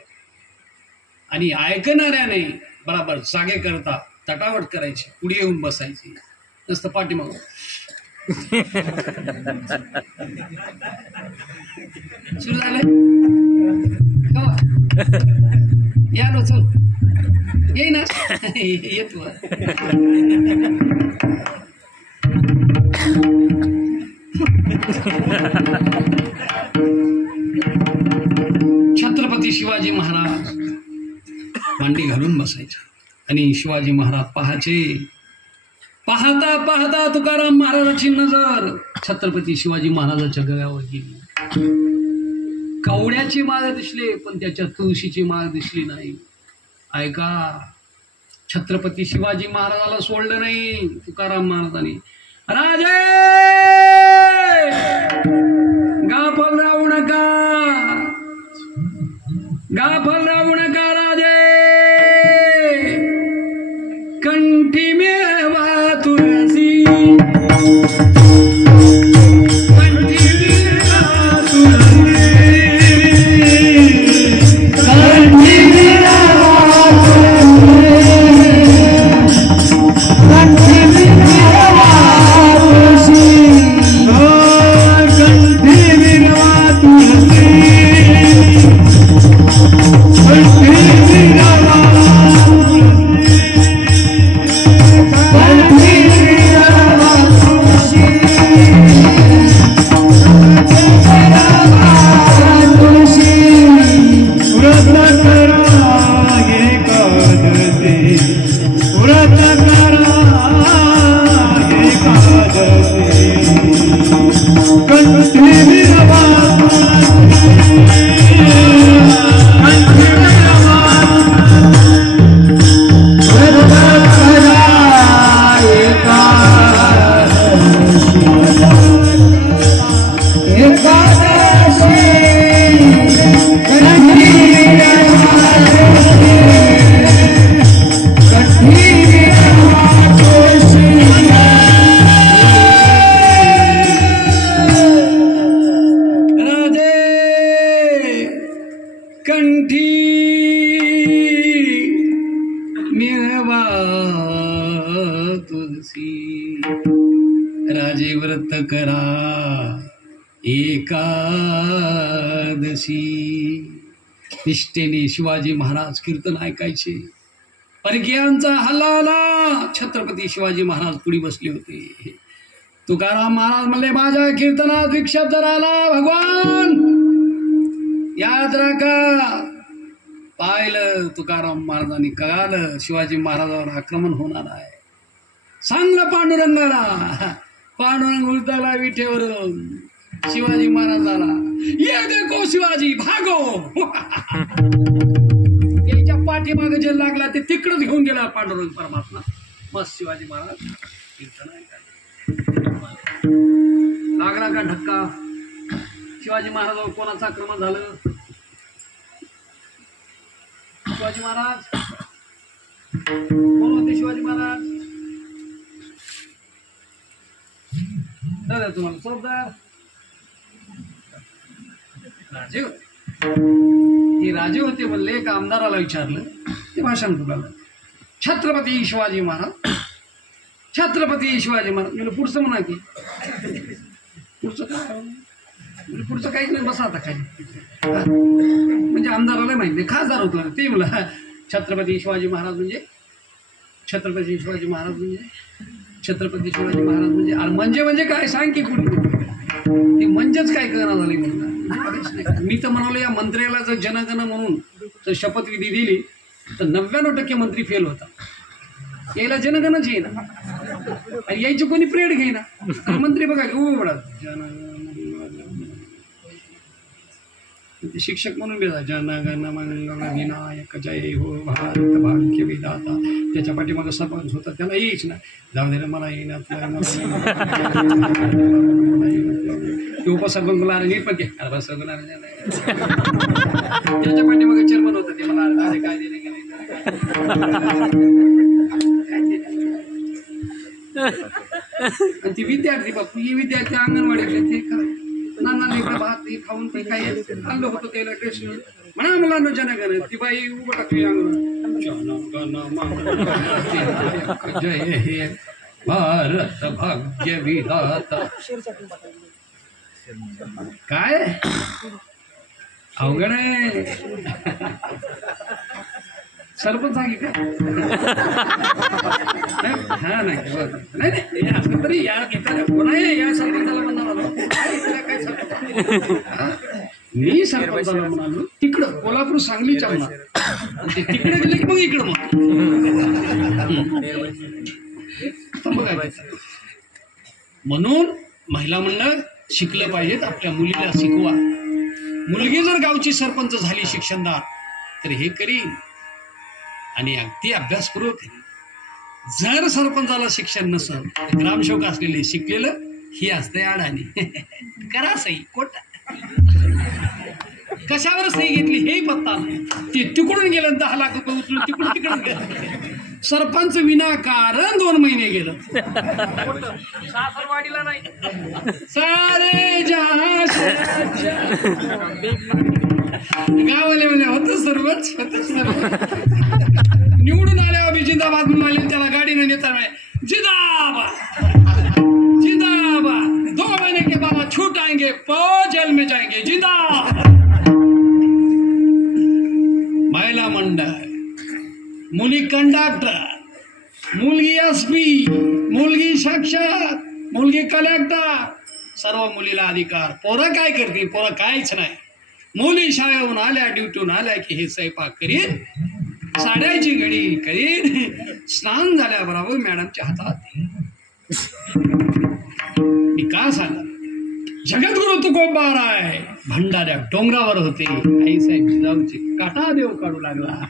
आणि ऐकणाऱ्याने बराबर जागे करता तटावट करायची, पुढे येऊन बसायची. नसतं पाठीमाग सुरू झालंय या लो चल ये ना येतो. छत्रपती शिवाजी महाराज मांडी घालून बसायचे आणि शिवाजी महाराज पाहायचे. पाहता पाहता तुकाराम महाराजाची नजर छत्रपती शिवाजी महाराजाच्या गळ्यावर गेली. कवड्याची माळ दिसले पण त्याच्या तुळशीची माळ दिसली नाही. ऐका, छत्रपती शिवाजी महाराजाला सोडलं नाही तुकाराम महाराजांनी. राजे गाफल राहू नका, गाफल राहू नका राजे. कंठी मेवा तुळसी, कंठी करा एकादशी. निष्ठेने शिवाजी महाराज कीर्तन ऐकायचे. परकीयांचा हल्ला आला, छत्रपती शिवाजी महाराज पुढे बसले होते. तुकाराम महाराज म्हणले, माझ्या कीर्तनात विक्षेप जर आला भगवान याद राखा. पाहिलं तुकाराम महाराजांनी, कळालं शिवाजी महाराजावर आक्रमण होणार आहे. सांगलं पांडुरंगाला. पांडुरंग उलटाला विठेवरून शिवाजी महाराजाला, ये देखो शिवाजी भागो. त्याच्या पाठीमागे जे लागला ते तिकडच घेऊन गेला पांडुरंग परमात्मा. मस्त शिवाजी महाराज कीर्तन ऐकायला लागला का धक्का. शिवाजी महाराजावर कोणाचं आक्रमण झालं. शिवाजी महाराज कोण होते. शिवाजी महाराज दादा तुम्हाला सोबदार राजे होते. हे राजे होते म्हणले. एका आमदाराला विचारलं, ते भाषण तुला छत्रपती शिवाजी महाराज, छत्रपती शिवाजी महाराज. म्हणजे पुढचं म्हणा की पुढचं काय, पुढचं काहीच नाही, बसा आता काही. म्हणजे आमदाराला माहिती नाही, खासदार होतो ते मला छत्रपती शिवाजी महाराज म्हणजे, छत्रपती शिवाजी महाराज म्हणजे, छत्रपती शिवाजी महाराज म्हणजे. अरे म्हणजे काय सांग की कुठे ते म्हणजेच काय करणार झाले म्हणून. मी तर म्हणालो या मंत्र्याला जर जनगण म्हणून जर शपथविधी दिली तर 99% मंत्री फेल होता. यायला जनगणच येईना आणि यायची कोणी प्रेड घेईना. मंत्री बघा उभं पडा शिक्षक म्हणून बेजा जनगण मंगल विनायक जय हो भारत भाग्य विधाता. त्याच्या पाठीमागं सरपंच होता, त्याला येईच ना. जाऊ दे मला येईना उपसरपंचला नीट पण त्याच्या पाठीमागं चेअरमन होतं, ते मला काय दिले गेले. आणि ती विद्यार्थी बापू ही विद्यार्थी अंगणवाडीतले ते नाना लेकरं भात हे खाऊन ते काही आणलं होतं त्याला टेस्ट म्हणा मुलांना जनगण. ती बाई उभं टाकली अंगण जय हे भारत भाग्य विधाता. काय अवघड आहे. सरपंच सांगे का हा नाही नाही असं तरी या इतर कोणा या सरपंचाला म्हणणार आलो काय मी सरपंचाला म्हणालो तिकडं कोल्हापूर सांगलीच्या म्हणा ते तिकडे गेले की मग इकडं मग म्हणून महिला मंडळ शिकलं पाहिजेत. आपल्या मुलीला शिकवा. मुलगी जर गावची सरपंच झाली शिक्षणदार तर हे करीन आणि अगदी अभ्यासपूर्वक करीन. जर सरपंचाला शिक्षण नसेल ग्रामसेवक असलेले शिकलेलं ही असते अडाणी. करा सही कोट कशावर सही घेतली हे पत्ता नाही. ते तिकडून गेलं 10 लाख रुपये उचलून तिकडून तिकडून गेलं. सरपंच विनाकारण 2 महिने गेलं. सासरवाडीला नाही सारे गावाले म्हणजे होतं सरपंच निवडून आल्यावर बी जिंदाबाद म्हणून आले. त्याला गाडीने नेता नाही जिंदाबाद जिंदाबाद 2 महीने के बाद छूट आएंगे जेल में जाएंगे जिंदाबाद. महिला मंडळ मुली कंडक्टर मुलगी SP मुलगी शिक्षक मुलगी कलेक्टर सर्व मुलीला अधिकार. पोरं काय करते पोरं काहीच नाही. मुली शाळेहून आल्या ड्युटीहून आल्या की हे स्वयंपाक करीन साड्याची घडी करीन स्नान झाल्याबरोबर मॅडमच्या हातात मी का सांगा. जगद्गुरु तुकोबार आहे भंडाऱ्या डोंगरावर होते. आईसाहेब जिजाऊची काटा देव काढू लागला.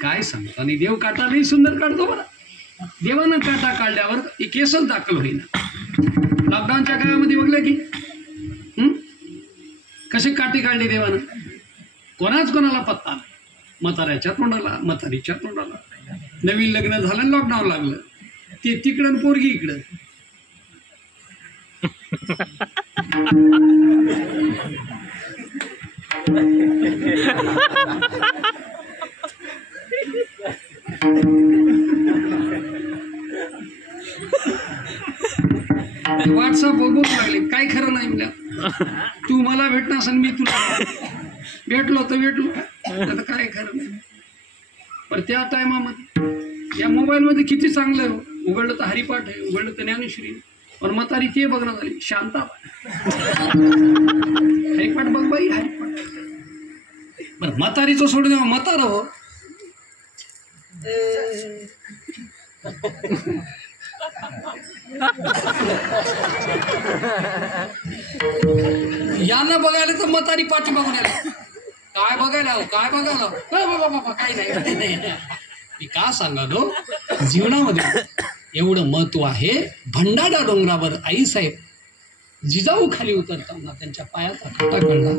काय सांगतो आणि देव काटा नाही सुंदर काढतो बरं. देवानं काटा काढल्यावर केसच दाखल होईना. लॉकडाऊनच्या काळामध्ये बघलं की कसे काटे काढले देवानं. कोणाला पत्ता नाही. म्हाताऱ्याच्या तोंडाला म्हातारीच्या तोंडाला. नवीन लग्न झालं लॉकडाऊन लागलं ते तिकडं पोरगी इकडं. व्हॉट्सअप बघून लागले तू मला भेटणार असेल, मी तुला भेटलो तर भेटलो, आता काय खरं नाही. पण त्या टायमामध्ये या मोबाईलमध्ये किती चांगलं आहे. उघडलं तर हरिपाठ आहे, उघडलं तर ज्ञानेश्वरी, पण म्हातारी ते बघणं झाली शांता. हरिपाठ बघ बाई, हरिपाठ. बरं म्हातारीचं सोडून द्या, म्हातारं हो. यांना बघायला तर म्हातारी पाठी बघून आली. काय बघायला हो, काय बघायला हो? बाबा काही नाही. मी का सांगालो, जीवनामध्ये एवढं महत्व आहे. भंडारा डोंगरावर आईसाहेब जिजाऊ खाली उतरताना त्यांच्या पायाचा काटा कळला.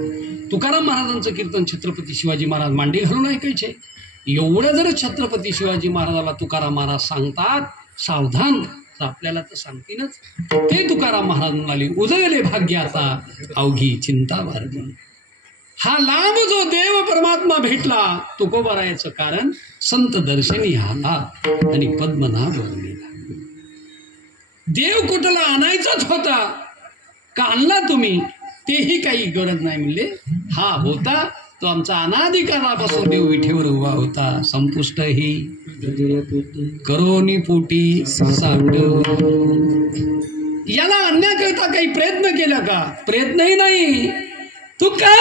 तुकाराम महाराजांचं कीर्तन छत्रपती शिवाजी महाराज मांडी घालून ऐकायचे. एवढं जर छत्रपती शिवाजी महाराजाला तुकाराम महाराज सांगतात सावधान, तर आपल्याला तर सांगतीलच. ते तुकाराम महाराज म्हणाले, उजळले भाग्याचा अवघी चिंता वारली. हा लांब जो देव परमात्मा भेटला तुकोबारायचं कारण संत दर्शनी आला आणि पद्मनाभ गेला. देव कुठला आणायचाच होता का आणला तुम्ही, तेही काही गरज नाही म्हणले. हा होता तो आमचा अनाधिकारापासून देव विठेवर उभा होता. संपुष्ट ही करोनी पोटी साठ. याला आणण्याकरता काही प्रयत्न केला का? प्रयत्नही नाही. तू का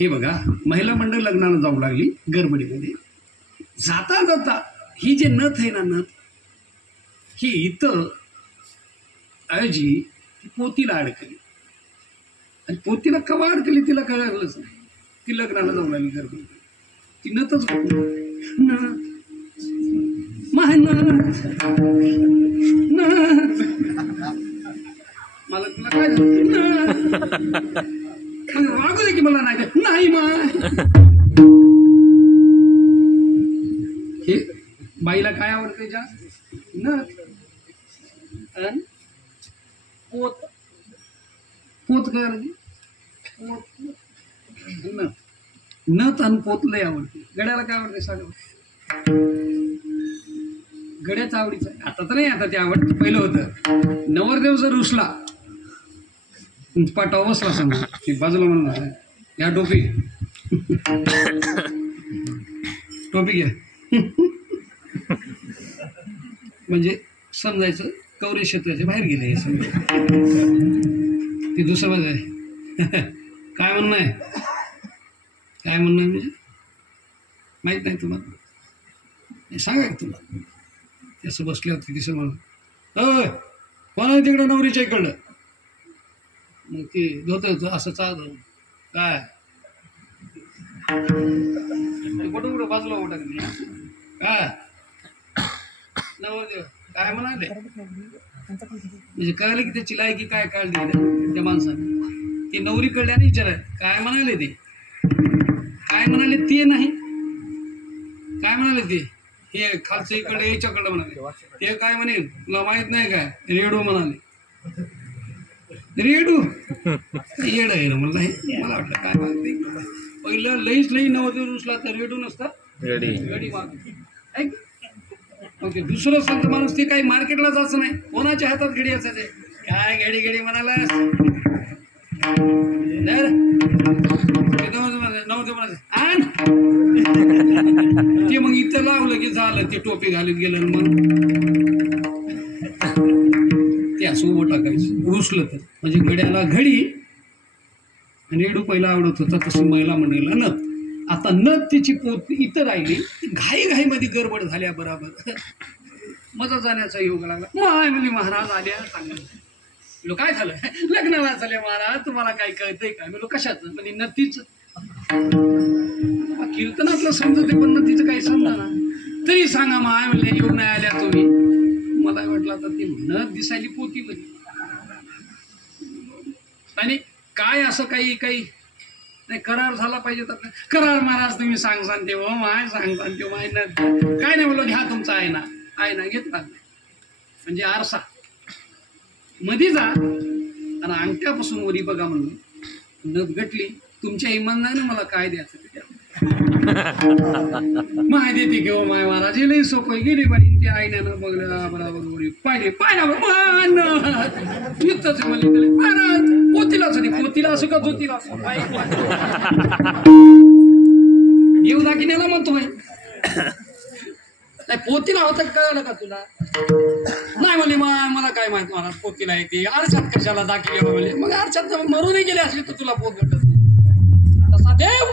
हे बघा, महिला मंडळ लग्नाला जाऊ लागली गडबडीमध्ये. जाता जाता ही जे नथ आहे ना, नथ ही इथं आजी पोतीला अडकली. आणि पोतीला कवा अडकली तिला कळलंच नाही. ती लग्नाला जाऊ लागली गडबडीमध्ये. ती नथच मला तुला काय रागू दे की मला नाही माय. हे बाईला काय आवडते जास्त? नथ. अन पोत. पोत काय आवडते? नथ. नथ आणि पोत लय आवडते. गड्याला काय आवडते सांगा? गड्याच आवडीचं आहे. आता तर नाही, आता ते आवडतं. पहिलं होतं नवरदेव जर रुसला पाठवा बसला समजा ती बाजूला म्हणून या टोपी टोपी घ्या म्हणजे समजायचं कवरे क्षेत्राच्या बाहेर गेले हे समजा. ती दुसरं बाजू आहे. काय म्हणणं आहे? काय म्हणणं आहे म्हणजे माहीत नाही तुम्हाला? सांगा की तुम्हाला. असं बसले होते तिसं म्हणून कोणा तिकडं नवरीच्या इकडलं मग ते धोत असं चाल काय कुठं कुठं बाजूला उठा काय नवरदेव काय म्हणाले म्हणजे कळलं की त्याची लायकी काय काढली त्या माणसाने. ते नवरी कळल्याने विचाराय काय म्हणाले ते, काय म्हणाले ते नाही, काय म्हणाले ते हे खालचं इकडे याच्याकडं म्हणाले. ते काय म्हणेल तुला माहित नाही काय? रेडू म्हणाले. रेडू येड आहे ना म्हणलं. हे मला वाटलं काय मागते पहिलं लईच लई नवरदेव रुसला तर रेडू नसता गडी माग. ओके दुसरं संत माणूस ते काही मार्केटला जायचं नाही, कोणाच्या हातात घडी असायचे काय घडी घडी म्हणाला नवरदेव म्हणायचं आण ते मग इथं लावलं की झालं. ते टोपी घालीत गेलं मग ते असं उभं टाकायचं रुसलं तर म्हणजे गड्याला घडी आणि रेडू पहिला आवडत होता तसं महिला मंडळीला नथ. आता नथ तिची पोत इथं राहिली. घाई घाईमध्ये गडबड झाल्या बराबर मजा जाण्याचा योग लागला. माय म्हणजे महाराज आल्या सांगा काय झालं? लग्न वाचले महाराज तुम्हाला काय कळतंय काय? म्हणलो कशाचं? म्हणजे नथीच. कीर्तनातलं समजते पण नथीचं काही समजा ना तरी सांगा माय म्हणजे येऊन नाही आल्या तुम्ही. मला वाटलं आता ती नथ दिसायली पोतीमध्ये आणि काय असं काही काही नाही करार झाला पाहिजे तर करार महाराज तुम्ही सांगसान ते माय सांगसान ते माय नथ काय नाही बोललो घ्या तुमचा आयना घेतला म्हणजे आरसा मध्ये जा आणि अंगठ्यापासून वरी बघा म्हणून नथ गटली. तुमच्या इमानदारीने मला काय द्यायचं माय देते घेऊ माय महाराज लई सोपं गेली बाई. ते आईण्यानं बघल्या बरोबर वरी पाहिले पाहिला इथंच म्हणले महाराज पोतीला असू दे पोतीला असू का धोतीला असू येऊ दाखिन्याला म्हणतो बाई पोतीला होतं कळलं का तुला? नाही म्हणले मला काय माहित महाराज पोतीला येते आरशात कशाला दाखिले म्हणले. मग आरशात मरूनही गेले असले तर तुला पोत भेटत नाही. तसा देव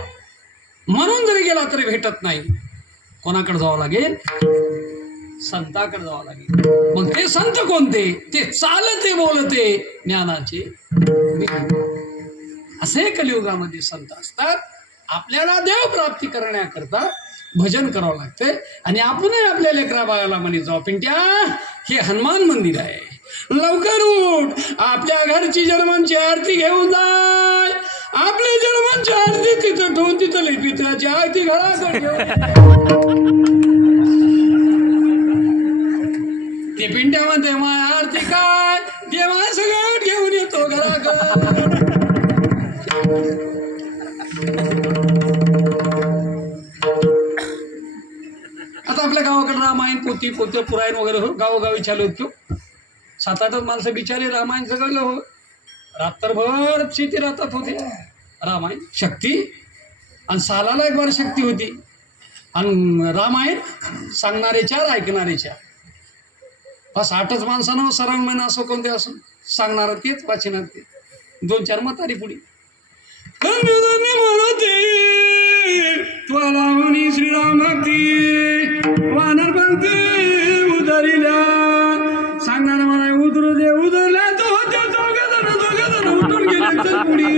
म्हणून जरी गेला तरी भेटत नाही. कोणाकडे जावं लागेल? संताकडे जावं लागेल. मग ते संत कोणते? ते चालते बोलते ज्ञानाचे असे कलियुगामध्ये संत असतात. आपल्याला देव प्राप्ती करण्याकरता भजन करावं लागतंय आणि आपणही आपल्या लेकरा बाळाला म्हणे जाऊ पिंट्या हे हनुमान मंदिर आहे लवकर उठ आपल्या घरची जन्मांची आरती घेऊन जाय. आपल्या जन्मांची आरती तिथं ठेवून तिथं पित्राची आरती घराकडे ते पिंट्या म्हणते माय आरती काय देवा सगळं घेऊन येतो घराकडे. आता आपल्या गावाकडे रामायण पोती पोते पुरायण वगैरे हो गावोगावी चालू होतो. 7-8 माणसं बिचारे रामायण सगळं हो रात्रभर शेती राहतात होते. रामायण शक्ती आणि सालाला एक बार शक्ती होती आणि रामायण सांगणारे 4 ऐकणारे 4 बस 8च माणसानं सरळ महिना असो कोणते असो सांगणार तेच वाचणार ते 2-4 म्हातारी पुढे म्हणते तुला म्हणी श्रीराम वानर बनते उतरिल्या सांगणार मला उतरू दे उतरल्या तो दोघं उठून गेले पुढे.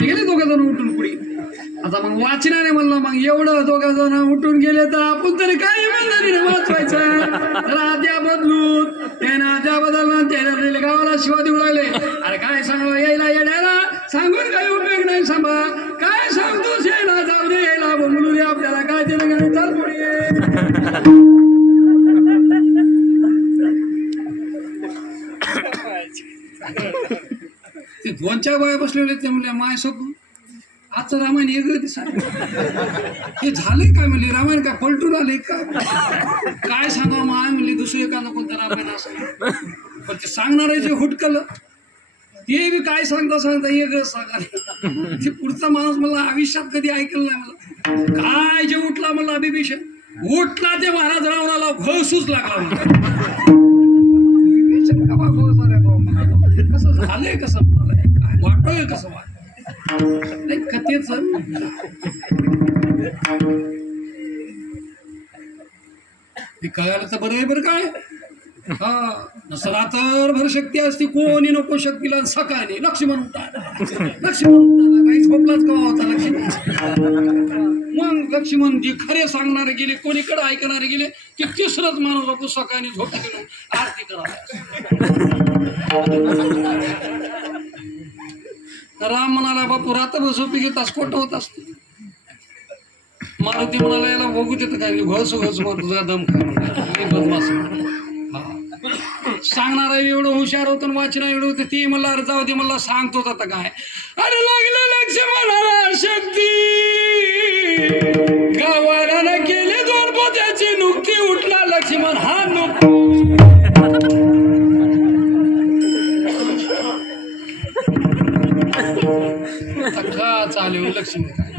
गेले 2 जण उठून पुढे. आता मग वाचनाने म्हणलं मग एवढं 2 जण उठून गेले तर आपण तरी काय इमानदारीने वाचवायचं. तर आद्या बदलून त्यानं त्या बदलला त्याने गावाला शिवा देऊ लागले. अरे काय सांगावं यायला येण्याला, सांगून काही उपयोग नाही सांभा. काय सांगतोस यायला, जाऊ दे यायला, बोलू दे आपल्याला, काय ते नाही चाल पुढे. ते 2-4 बाया बसलेले ते म्हणले माय सोबत आजचं रामायण वेगळं दिसत. हे झालंय काय म्हणले, रामायण काय पलटून आले का, काय सांगा माय म्हणले, दुसरं एखादं कोणतं रामायण असं. पण ते सांगणार जे हुटकलं ते बी काय सांगता सांगता वेगळं सांगायला. ते पुढचा माणूस मला आयुष्यात कधी ऐकलं नाही. मला काय जे उठला मला अभिभीषण उठला ते महाराज रावणाला घोसूच लागला. कसं झालंय, कसं काय वाटतोय, कसं वाटत नाही कथेच. ते कळायला तर बरं आहे बरं काय. हा नसं रात्रभर शक्ती असती, कोणी नको शक्तीला. सकाळी लक्ष्मण उठा, लक्ष्मण उठा, काही झोपलाच का होता लक्ष्मण. मग लक्ष्मण जे खरे सांगणारे गेले, कोणीकडे ऐकणारे गेले, ते तिसरंच माणूस आपण सकाळी झोपी गेलो आरती करा. राम म्हणाला बापू रात्रभर झोपी घेतास खोट होत असते. मारुती म्हणाला याला बघू देतं काय, घोस घोस मग तुझा दम खा बदमास. सांगणारा एवढं हुशार होतं, वाचना एवढं होतं. ती मला अरे जाऊ दे, मला सांगतोच आता काय. अरे लागले लक्ष्मणाला शक्ती, गावाला केले 2 पोत्याची नुकती, उठला लक्ष्मण हा नको. का चालेल लक्ष्मण काय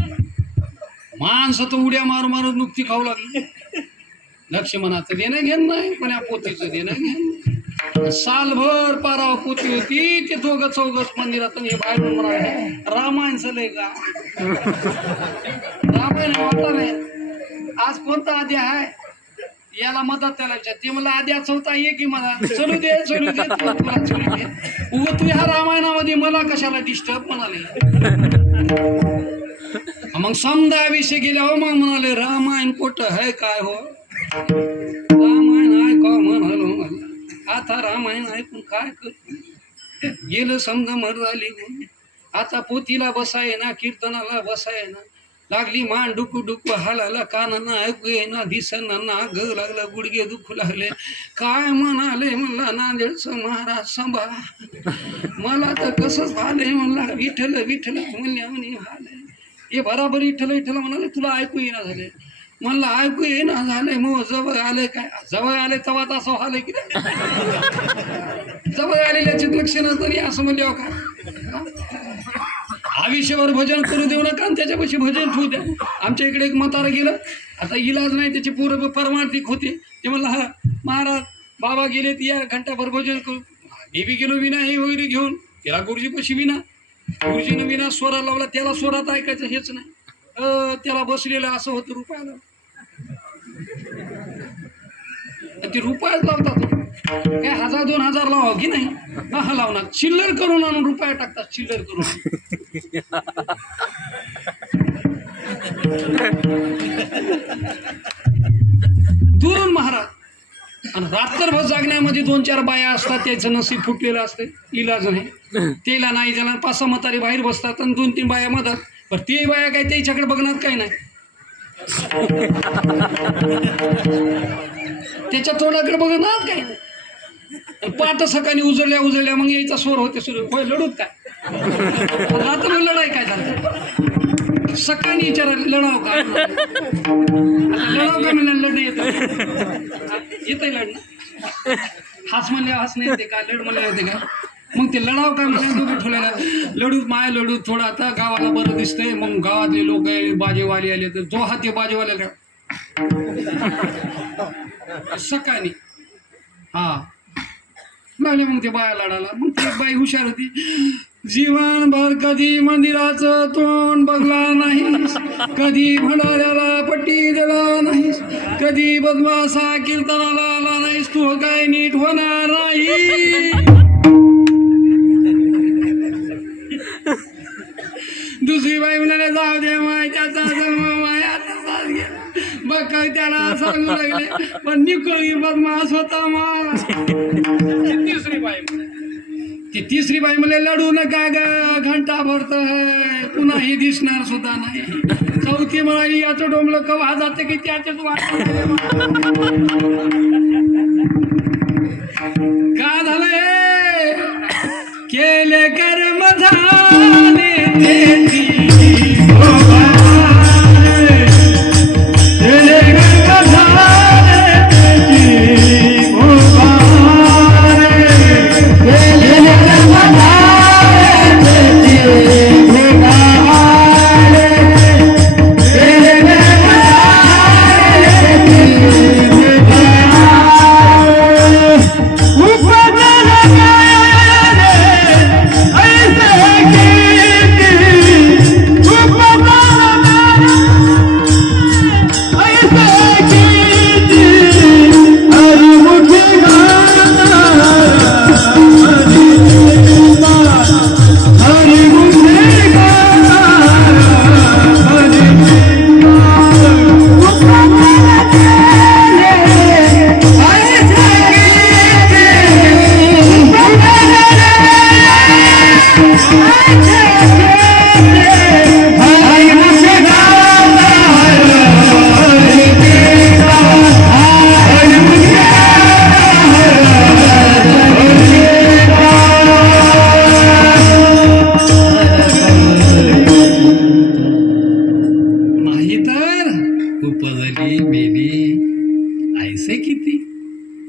माणसं तर उड्या मारू मारू नुकती खाऊ लागली. लक्ष्मणाचं देणं घेणं नाही, पण या पोतीचं देणं घेणं. सालभर पाराव पोती होती, ते 2-4 मंदिरात हे बाहेरून म्हणाले रामायण चालय का. रामायण होता नाही. आज कोणता आधी आहे याला मदत त्याला ते मला आधी होता ये की मला चलू दे चलू दे तुला चलू दे. उग तू ह्या रामायणामध्ये मला कशाला डिस्टर्ब म्हणाले. मग समजा विषय गेल्यावर मग म्हणाले रामायण कोट है काय हो. रामायण ऐका म्हणालो मला, आता रामायण ऐकून काय कर गेलं समजा मर झाली. आता पोतीला बसाय ना, कीर्तनाला बसाय ना, लागली मान डुकू डुकू हालाला, कानांना ऐकू येईना, दिसना नाग लागलं, गुडघे दुखू लागले. काय म्हणाले म्हणला नांदेडचं महाराज सांभा, मला तर कसंच झालंय म्हणला. विठ्ठल विठ्ठल म्हणल्या म्हणे झालंय हे बराबर. विठ्ठल विठ्ठल म्हणाले तुला ऐकू येईना झाले. म्हणलं ऐकू येईना झालंय, मग जवळ आले काय. जवळ आले तेव्हा तर असं झालंय की जवळ आलेल्याची लक्षणं तरी असं म्हणले हो का. आयुष्यभर भजन करू देऊ नका आणि त्याच्यापाशी भजन ठेवू द्या. आमच्या इकडे एक म्हातारा गेलं, आता इलाज नाही, त्याची पूर्ण परमार्थिक होते. ते म्हणलं हा महाराज बाबा गेले ती या घंटाभर भजन करू. मी बी गेलो विना हे वगैरे घेऊन, त्याला गुरुजीपाशी विना, गुरुजीनं विना स्वरा लावला, त्याला स्वरात ऐकायचं हेच नाही. त्याला बसलेलं असं होतं रुपयाला, ते रुपयाच लावतात. काय 1000-2000 लावा की नाही, हा लावणार. चिल्लर करून आणून रुपया टाकतात, चिल्लर करून. दुरून महाराज. आणि रात्रभर जागण्यामध्ये 2-4 बाया असतात, त्याचं नसीब फुटलेलं असतं, इलाज नाही. तेला नाही त्याला 5-6 म्हातारी बाहेर बसतात आणि 2-3 बाया मदत. पण ते बाया काय त्याच्याकडे बघणार काय नाही, त्याच्या तोंडाकडे बघणार काय. पाठ सकाळी उजळल्या मग यायचा स्वर होते सुरू. होय लढूत काय, रात्रभर लढाई काय झालं. सकाळी विचारा लढाव का, लढाव का म्हणलं लढणं येतंय लढणं. हाच म्हणले हाच नाही येते का, लढ म्हणले येते का. मग ते लढाव काय म्हणजे दोघे ठेवलेला लढूत माय लढूत थोडं आता गावाला बरं दिसतंय. मग गावातले लोक बाजेवाले आले तर जो हात बाजेवाल्याला सकाळी हा लागले. मग ते बाया लढायला. मग ती बाई हुशार होती. जीवनभर कधी मंदिराचं तोंड बघला नाही, कधी भंडाऱ्याला पट्टी दिला नाही, कधी बदमासा कीर्तनाला आला नाहीस, तू काय नीट होणार नाही. दुसरी बाई म्हणाले जाऊ दे माय, त्याचा जन्म माया तसाच गेला. मग काय त्याला सांगू लागले, पण निकोळी बदमास होता मा. बाई ती तिसरी बाई मला लढू नका ग घंटा भरत पुन्हा ही दिसणार सुद्धा नाही. चौथी मला याचं डोंबलं कवा जाते की त्याच्याच वाट का झालंय केले कर्म झाले तेची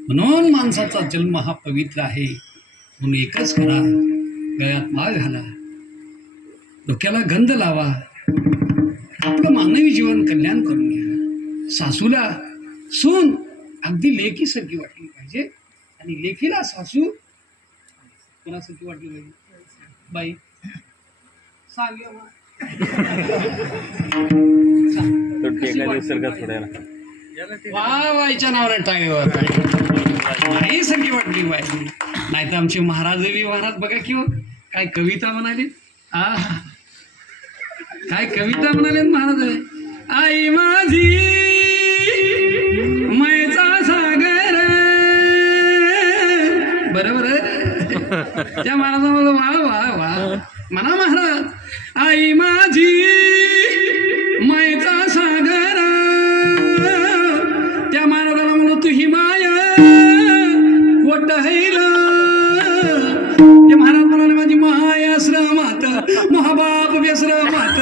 म्हणून माणसाचा जन्म हा पवित्र आहे. म्हणून एकच करा, गळ्यात माळ घाला, डोक्याला गंध लावा, आपलं मानवी जीवन कल्याण करून घ्या. सासूला सून अगदी लेकीसारखी वाटली पाहिजे आणि लेकीला सासू कोणासारखी वाटली पाहिजे. बाई सांग वा बाईच्या नावाने टाळेवर आई सगळी वाटली पाहिजे. नाही तर आमचे महाराजवी महाराज बघा की हो काय कविता म्हणाली. काय कविता म्हणाले महाराज. आई माझी मैचा सागर. बरोबर त्या महाराजांमध्ये वा वा वा म्हणा महाराज. आई माझी मैचा सागर. त्या महाराजाला म्हणू तुही माया कोट हैल. ते महाराज म्हणाले माझी महायाश्रमात महाबाप व्यश्रमात.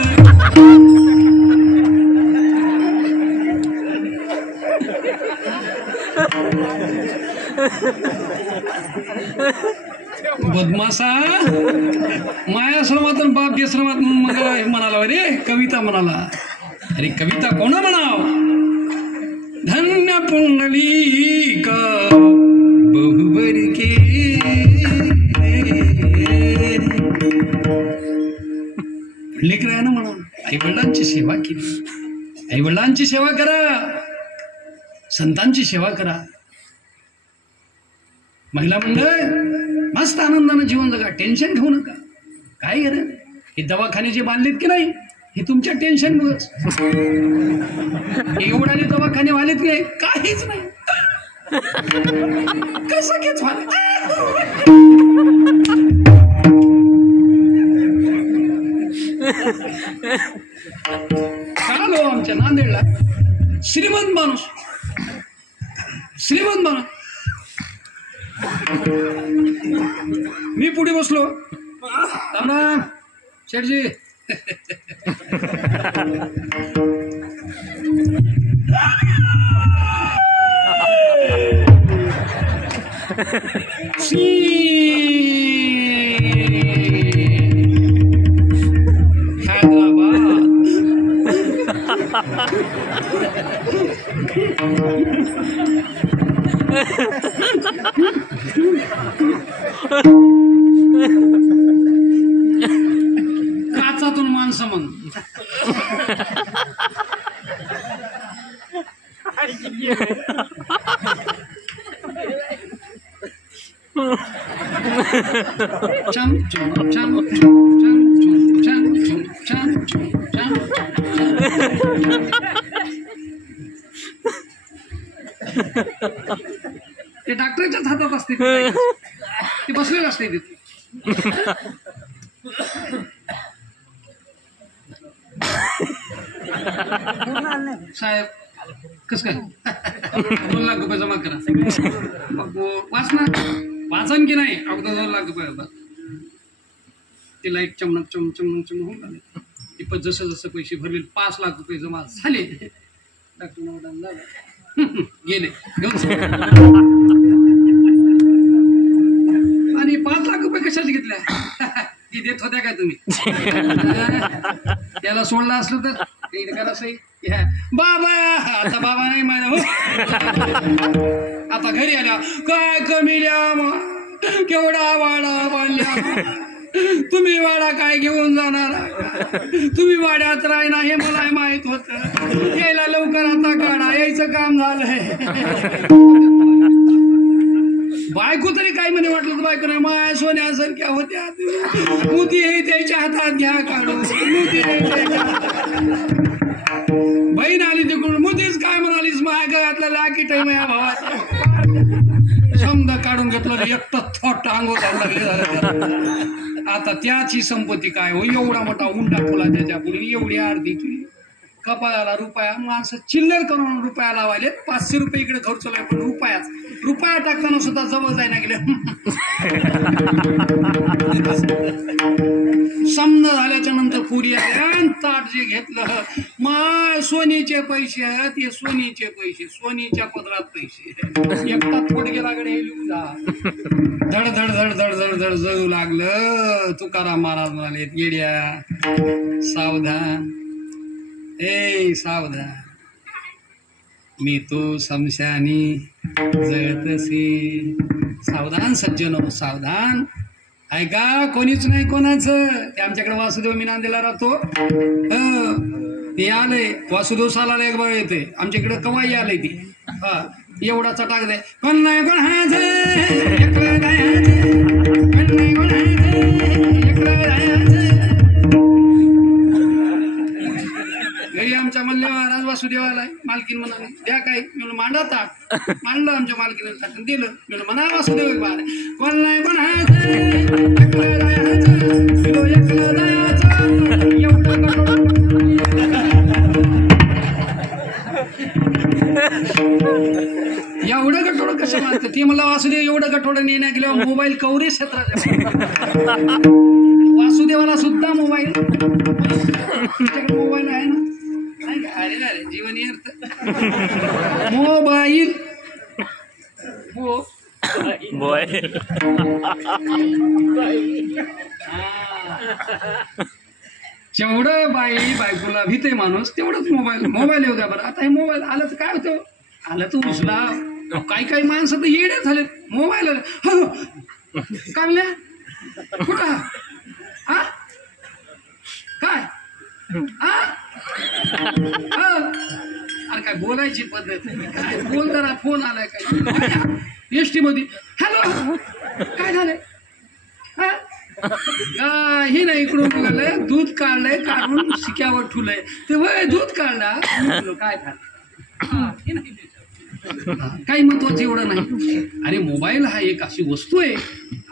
बदमासा मायाश्रमात बाप व्यश्रमात म्हणाला रे कविता म्हणाला. अरे कविता कोणा म्हणाव. धन्य पुंडलिक बहुबरी के लेकरानं म्हणून आईवडिलांची सेवा केली. आईवडिलांची सेवा करा, संतांची सेवा करा. महिला मंडळ मस्त आनंदानं जीवन जगा, टेन्शन घेऊ नका. काय गरज हे दवाखाने जे बांधलेत की नाही हे तुमच्या टेन्शन मुळेच. एवढाने दवाखाने वालेत की नाही काहीच नाही. कसं घेच व्हाल. आलो आमच्या नांदेडला श्रीमंत माणूस, श्रीमंत माणूस. मी पुढे बसलो. राम शेठजी. काचातून माणसं मग छान छान छान छान छान छान छान. ते डॉक्टरच्याच हातात असते. ते बसलेलं असते तिथे. साहेब कस काय 2 लाख रुपये जमा करा. मग वाच ना, वाचन की नाही, अगोदर 2 लाख रुपये होतात. ते लाईट चमनक चम होऊन आले. ते पण जसं जसं पैसे भरले 5 लाख रुपये जमा झाले. डॉक्टर मॅडम गेले घेऊन. आणि 5 लाख रुपये कशाच घेतल्या? ती देत होत्या काय तुम्ही? त्याला सोडलं असलं तर करा सही. बाबा आता बाबा नाही माझ्या हो. आता घरी आल्या काय कमील्या केवढा वाडा बांधल्या. तुम्ही वाडा काय घेऊन जाणार? तुम्ही वाड्यात राही ना हे मला माहित होत. यायला लवकर आता काढा, यायचं काम झालंय. बायको तरी काय म्हणे वाटलं तर बायको नाही, माया सोन्यासारख्या होत्या. मोती हे त्याच्या हातात घ्या काढून. मोती बहीण आली तिकडून, मोतीच काय म्हणालीस माया गळ्यातला लाकीट आहे माझ्या भावाचा. समजा काढून घेतलं एकटं थोट अंगो लागले. आता त्याची संपत्ती काय हो, एवढा मोठा उंडा ठेवला त्याच्या पुढे, एवढी अर्धी केली. कपाळाला रुपया, माणसं चिल्लर करून रुपया लावायले. 500 रुपये इकडे खर्च लागले, पण रुपया टाकताना सुद्धा जवळ जायला गेले. समजा झाल्याच्या नंतर पुरी आल्या. ताट जे घेतलं माय सोनीचे पैसे आहेत, हे सोनीचे पैसे, सोनीच्या पदरात पैसे. एकटा थोड गेलाकडे लिहून जा. धड धड धड धड धड धड जळू लागलं. तुकाराम महाराज म्हणाले, येड्या सावधान, ए सावधान, मी तो समशानी जळतसी. सावधान सज्जनो सावधान. ऐका, कोणीच नाही कोणाचं. ते आमच्याकडे वासुदेव मी नांदेला राहतो. ते आले वासुदेव सालाला एक बाळ येते. आमच्याकडे कवाई आले ती. हा एवढा चटाक दे. कोण नाही कोण हायचं, कोण नाही कोण घरी आमच्या म्हणले महाराज वासुदेवाला मालकीन म्हणाले द्या काय. म्हणून मांडा ताट मांडलं. आमच्या मालकीनं ताट दिलं. म्हणून म्हणा वासुदेव बाळ कोण नाही कोण एवढं गठोडं कसं मानतं ते. मला वासुदेव एवढं गठोडं नेण्या गेल्यावर मोबाईल कवरे क्षेत्राच्या. वासुदेवाला सुद्धा मोबाईल मोबाईल आहे ना. अरे अरे जीवन मोबाईल जेवढं बायकोला भीते माणूस तेवढंच मोबाईल येऊ द्या बरं. आता हे मोबाईल आलं तर काय होतं, आलं तर उचला. काही माणसं तर येडे झाले. मोबाईल आलं कामल्या कुठं हा काय अरे काय बोलायची पद्धत काय. बोल जरा, फोन आलाय काय एसटी मध्ये. हॅलो काय झालंय? हे नाही इकडून बघायलंय दूध काढलंय, काढून शिक्यावर ठुलंय. ते वय दूध काढला काय झालं काही महत्वाचं एवढं नाही. अरे मोबाईल हा एक अशी वस्तू आहे,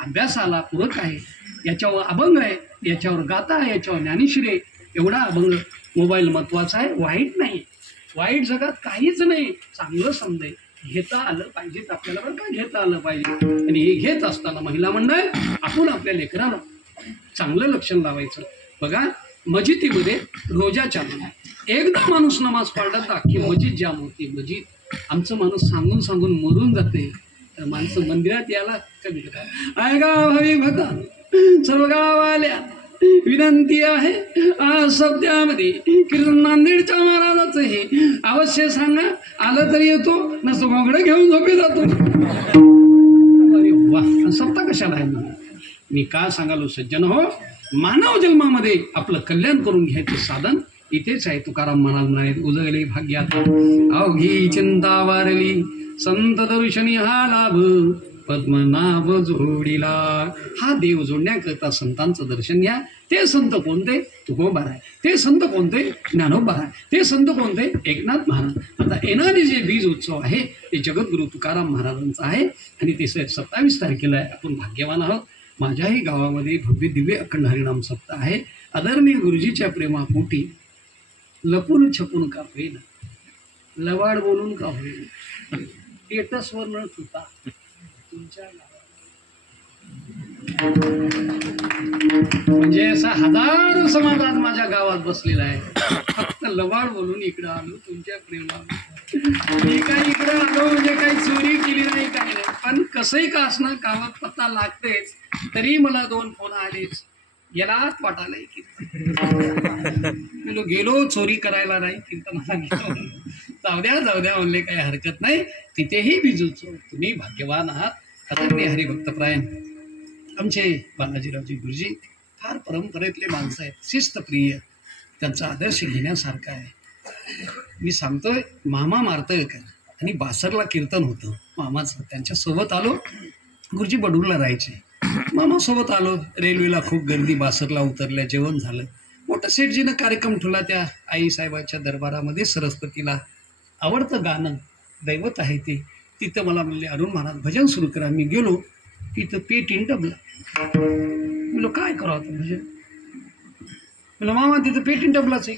अभ्यासाला पूरक आहे, याच्यावर अभंग आहे, याच्यावर गाथा आहे, याच्यावर ज्ञानेश्वरी आहे. एवढा अभंग मोबाईल महत्वाचा आहे. वाईट नाही, वाईट जगात काहीच नाही. चांगलं समजाय घेता आलं पाहिजे आपल्याला, बरं का घेता आलं पाहिजे. आणि हे घेत असताना महिला मंडळ आपण आपल्या लेकराला चांगलं लक्षण लावायचं. बघा मस्जिदीमध्ये रोजा चालू एकदा माणूस नमाज पाडला तर अख्खी मस्जिद जाम होती. मस्जिद आमचं माणूस सांगून सांगून मरून जाते. तर माणसं मंदिरात यायला कमी होतात. ऐका भावी भक्ता सर्व गावाल्या विनंती आहे, आज सध्यामध्ये कीर्तन नांदेडच्या महाराजाचं हे अवश्य सांगा. आलं तरी येतो, नसतं घोंगडं घेऊन झोपे जातो. अरे वा, सप्ताह कशाला आहे? मी का सांगालो सज्जन हो, मानव जन्मामध्ये आपलं कल्याण करून घ्यायचं साधन इथेच आहे. तुकाराम महाराज म्हणाले उजगले भाग्यात अवघी चिंता वारली, संत दर्शनी हा लाभ पद्मनाभ जोडीला. हा देव जोडण्याकरता संतांचं दर्शन घ्या. ते संत कोणते? तुकोबा आहे. ते संत कोणते? ज्ञानोबा आहे. ते संत कोणते? एकनाथ महाराज. आता येणारे जे बीज उत्सव आहे ते जगद्गुरु तुकाराम महाराजांचा आहे आणि ते 27 तारखेला आहे. आपण भाग्यवान आहोत. माझ्याही गावामध्ये भव्य दिव्य अखंड हरिनाम सप्ताह आहे. आदरणीय गुरुजीच्या प्रेमापोटी लपून छपून का होईना, लवाड बोलून का होईना, स्टेटसवर न ठेवता तुमच्या म्हणजे असा हजारो समाज आज माझ्या गावात बसलेला आहे. फक्त लवाड बोलून इकडं आलो तुमच्या प्रेमात. मी काही इकडं आलो म्हणजे काही चोरी केली नाही, काही नाही. पण कसंही का असणार गावात पत्ता लागतेच. तरी मला 2 फोन आलेच. गेलाच वाटायला कीर्तन गेलो चोरी करायला नाही कीर्तनाला गेलो. जाऊ द्या म्हणले काही हरकत नाही. तिथेही बिजूचो तुम्ही भाग्यवान आहात. आदरणीय हरिभक्तप्रायण आमचे बालाजीरावजी गुरुजी फार परंपरेतले माणसं आहेत, शिस्तप्रिय. त्यांचा आदर्श घेण्यासारखा आहे. मी सांगतोय मामा मार्तळकर आणि बासरला कीर्तन होतं मामाचं. त्यांच्यासोबत आलो. गुरुजी बडूरला राहायचे. मामासोबत आलो. रेल्वेला खूप गर्दी. बासरला उतरल्या. जेवण झालं. मोठं सेठजीनं कार्यक्रम ठेवला त्या आईसाहेबाच्या दरबारामध्ये. सरस्वतीला आवडतं गाणं दैवत आहे ते. तिथं मला म्हणले अरुण महाराज भजन सुरू करा. मी गेलो. तिथं पेट इंटबला. म्हणलं काय करावं आता भजन? म्हणलं मामा तिथं पेट इंटबलाच आहे.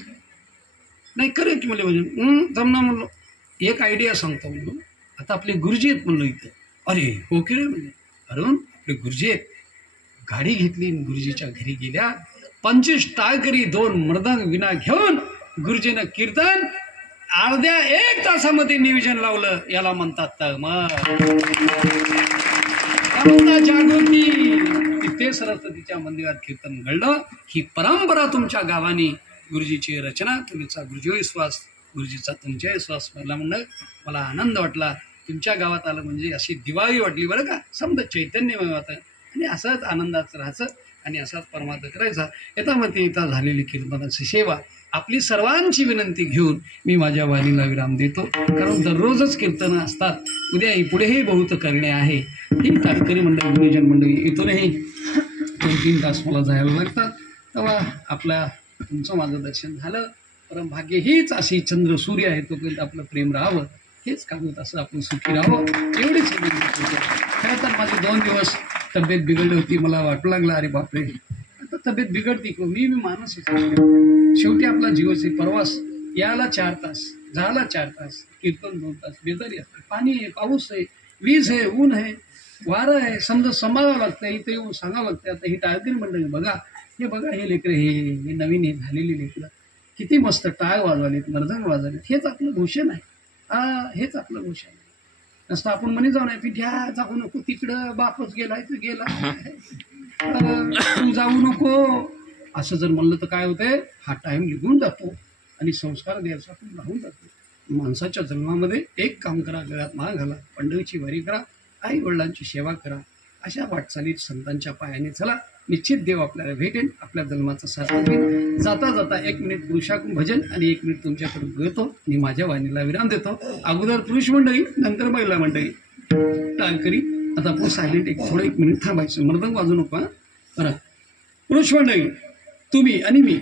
नाही करेल की म्हणले भजन. जमना म्हणलो. एक आयडिया सांगतो म्हणलो. आता आपले गुरुजी आहेत म्हणलो इथं. अरे हो की रे म्हणजे अरुण आपले गुरुजी आहेत. गाडी घेतली गुरुजीच्या घरी गेल्या. 25 टाळकरी 2 मृदंग विना घेऊन गुरुजीनं कीर्तन अर्ध्या 1 तासामध्ये नियोजन लावलं. याला म्हणतात तळमळ. जागृती. तिथे सरस्वतीच्या मंदिरात कीर्तन घडलं. ही परंपरा तुमच्या गावाने गुरुजीची रचना. तुमचा गुरुजी विश्वास, गुरुजीचा तुमच्या विश्वास पहिला म्हणलं. मला आनंद वाटला. तुमच्या गावात आलं म्हणजे अशी दिवाळी वाटली बरं का. समजा चैतन्यमय होतं आणि असंच आनंदाचं राहायचं आणि असाच परमार्थ करायचा. येता झालेली कीर्तनाची सेवा आपली सर्वांची विनंती घेऊन मी माझ्या वाणीला विराम देतो. कारण दररोजच कीर्तनं असतात. उद्याही पुढेही बहुत करणे आहे. ही तारकरी मंडळी गुरुजन मंडळी इथूनही 2-3 तास मला जायला लागतात. तेव्हा तुमचं माझं दर्शन झालं. परम भाग्य हीच अशी चंद्र सूर्य आहे तोपर्यंत आपलं प्रेम राहावं. हेच कागद असं आपण सुखी राहावं एवढीच विनंती करतो. खरं तर माझे 2 दिवस तब्येत बिघडली होती. मला वाटू लागलं अरे बापरे आता तब्येत बिघडती. मी माणूस शेवटी आपला जीवाचे प्रवास. याला 4 तास, झाला 4 तास, कीर्तन 2 तास, बेजारी असते. पाणी आहे, पाऊस आहे, वीज आहे, ऊन आहे, वारं आहे. समजा सांभाळावं लागतं. इथे येऊन सांगावं लागतं. आता ही टाळकरी मंडळी बघा हे लेकरं हे नवीन हे झालेली लेकरं किती मस्त टाळ वाजवालेत, मर्दंग वाजवलेत. हेच आपलं भूषण आहे. हेच आपलं भूषण आहे. नसतं आपण म्हणे जाऊ नाही पिठ्या जाऊ नको तिकडं, बापच गेलाय तर गेला, तू जाऊ नको असं जर म्हणलं तर काय होतंय, हा टाईम निघून जातो आणि संस्कार द्यायचा आपण राहून जातो. माणसाच्या जन्मामध्ये एक काम करा, गळ्यात माळ घाला, पंढरीची वारी करा, आई वडिलांची सेवा करा. अशा वाटचालीत संतांच्या पायाने चला. निश्चित देव आपल्याला भेटेल, आपल्या जन्माचा साथ होईल. जाता जाता 1 मिनिट पुरुषाकडून भजन आणि 1 मिनिट तुमच्याकडून बोलतो आणि माझ्या वाणीला विराम देतो. अगोदर पुरुष मंडळी, नंतर महिला मंडळी टाळकरी. आता आपण सायलेंट थोडं 1 मिनिट थांबायचं, मर्दंग वाजू नको. बरं, पुरुष मंडळी तुम्ही आणि मी.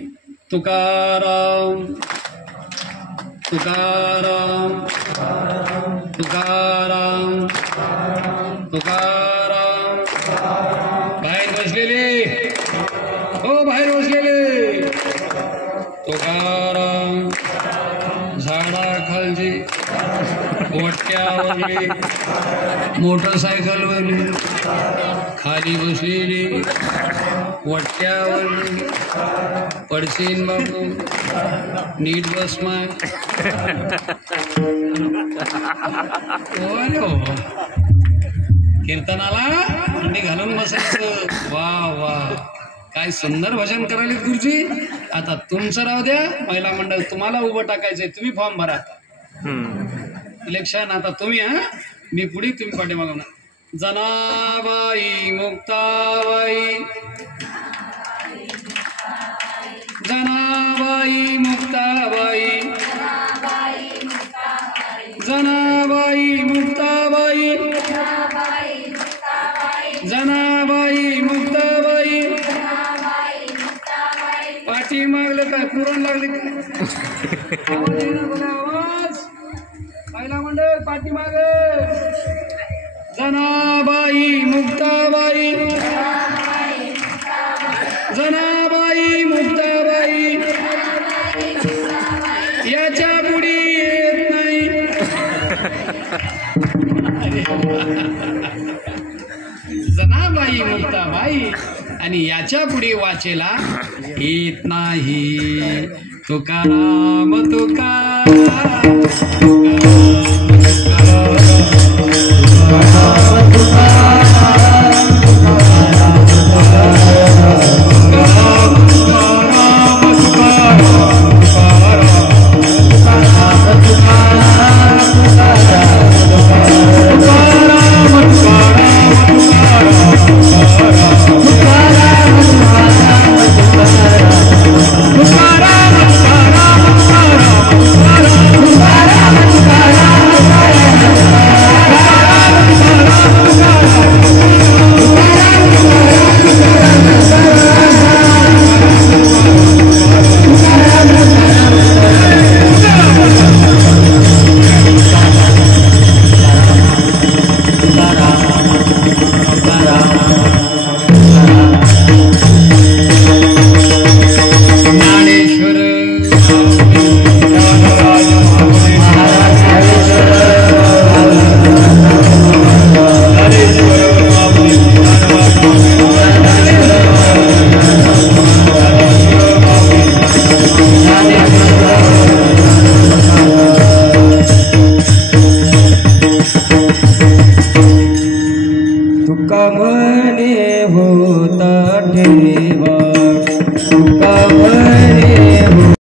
तुकाराम तुकाराम तुकाराम तुकाराम. बाहेर बसलेले हो, बाहेर बसलेले तुकाराम. झाडाखालची वट्ट्यावरली मोटरसायकलवरली खाली बसलेली वट्ट्यावरली पडशीन बाबू, नीट बस माय. कीर्तनाला अंडी घालून बसायचं. वा वा, काय सुंदर भजन करायला गुरुजी. आता तुमचं राहू द्या, महिला मंडळ तुम्हाला उभं टाकायचंय, तुम्ही फॉर्म भरा. इलेक्शन आता तुम्ही, मी पुढे, तुम्ही पाठीमागून. जनाबाई मुक्ताबाई, जनाबाई मुक्ताबाई, जनाबाई मुक्ताबाई, जनाबाई मुक्ता. काय पुरण लागले का? आवाज येईना बघा, आवाज. पहिला मंडळ पाठीमागे. जनाबाई मुक्ताबाई, जनाबाई मुक्ताबाई, याच्या पुढे येत नाही. जनाबाई मुक्ताबाई आणि याच्या पुढे वाचेला येत नाही. तुकाराम तुकाराम तुका म्हणे होता ठेवा, तुका म्हणे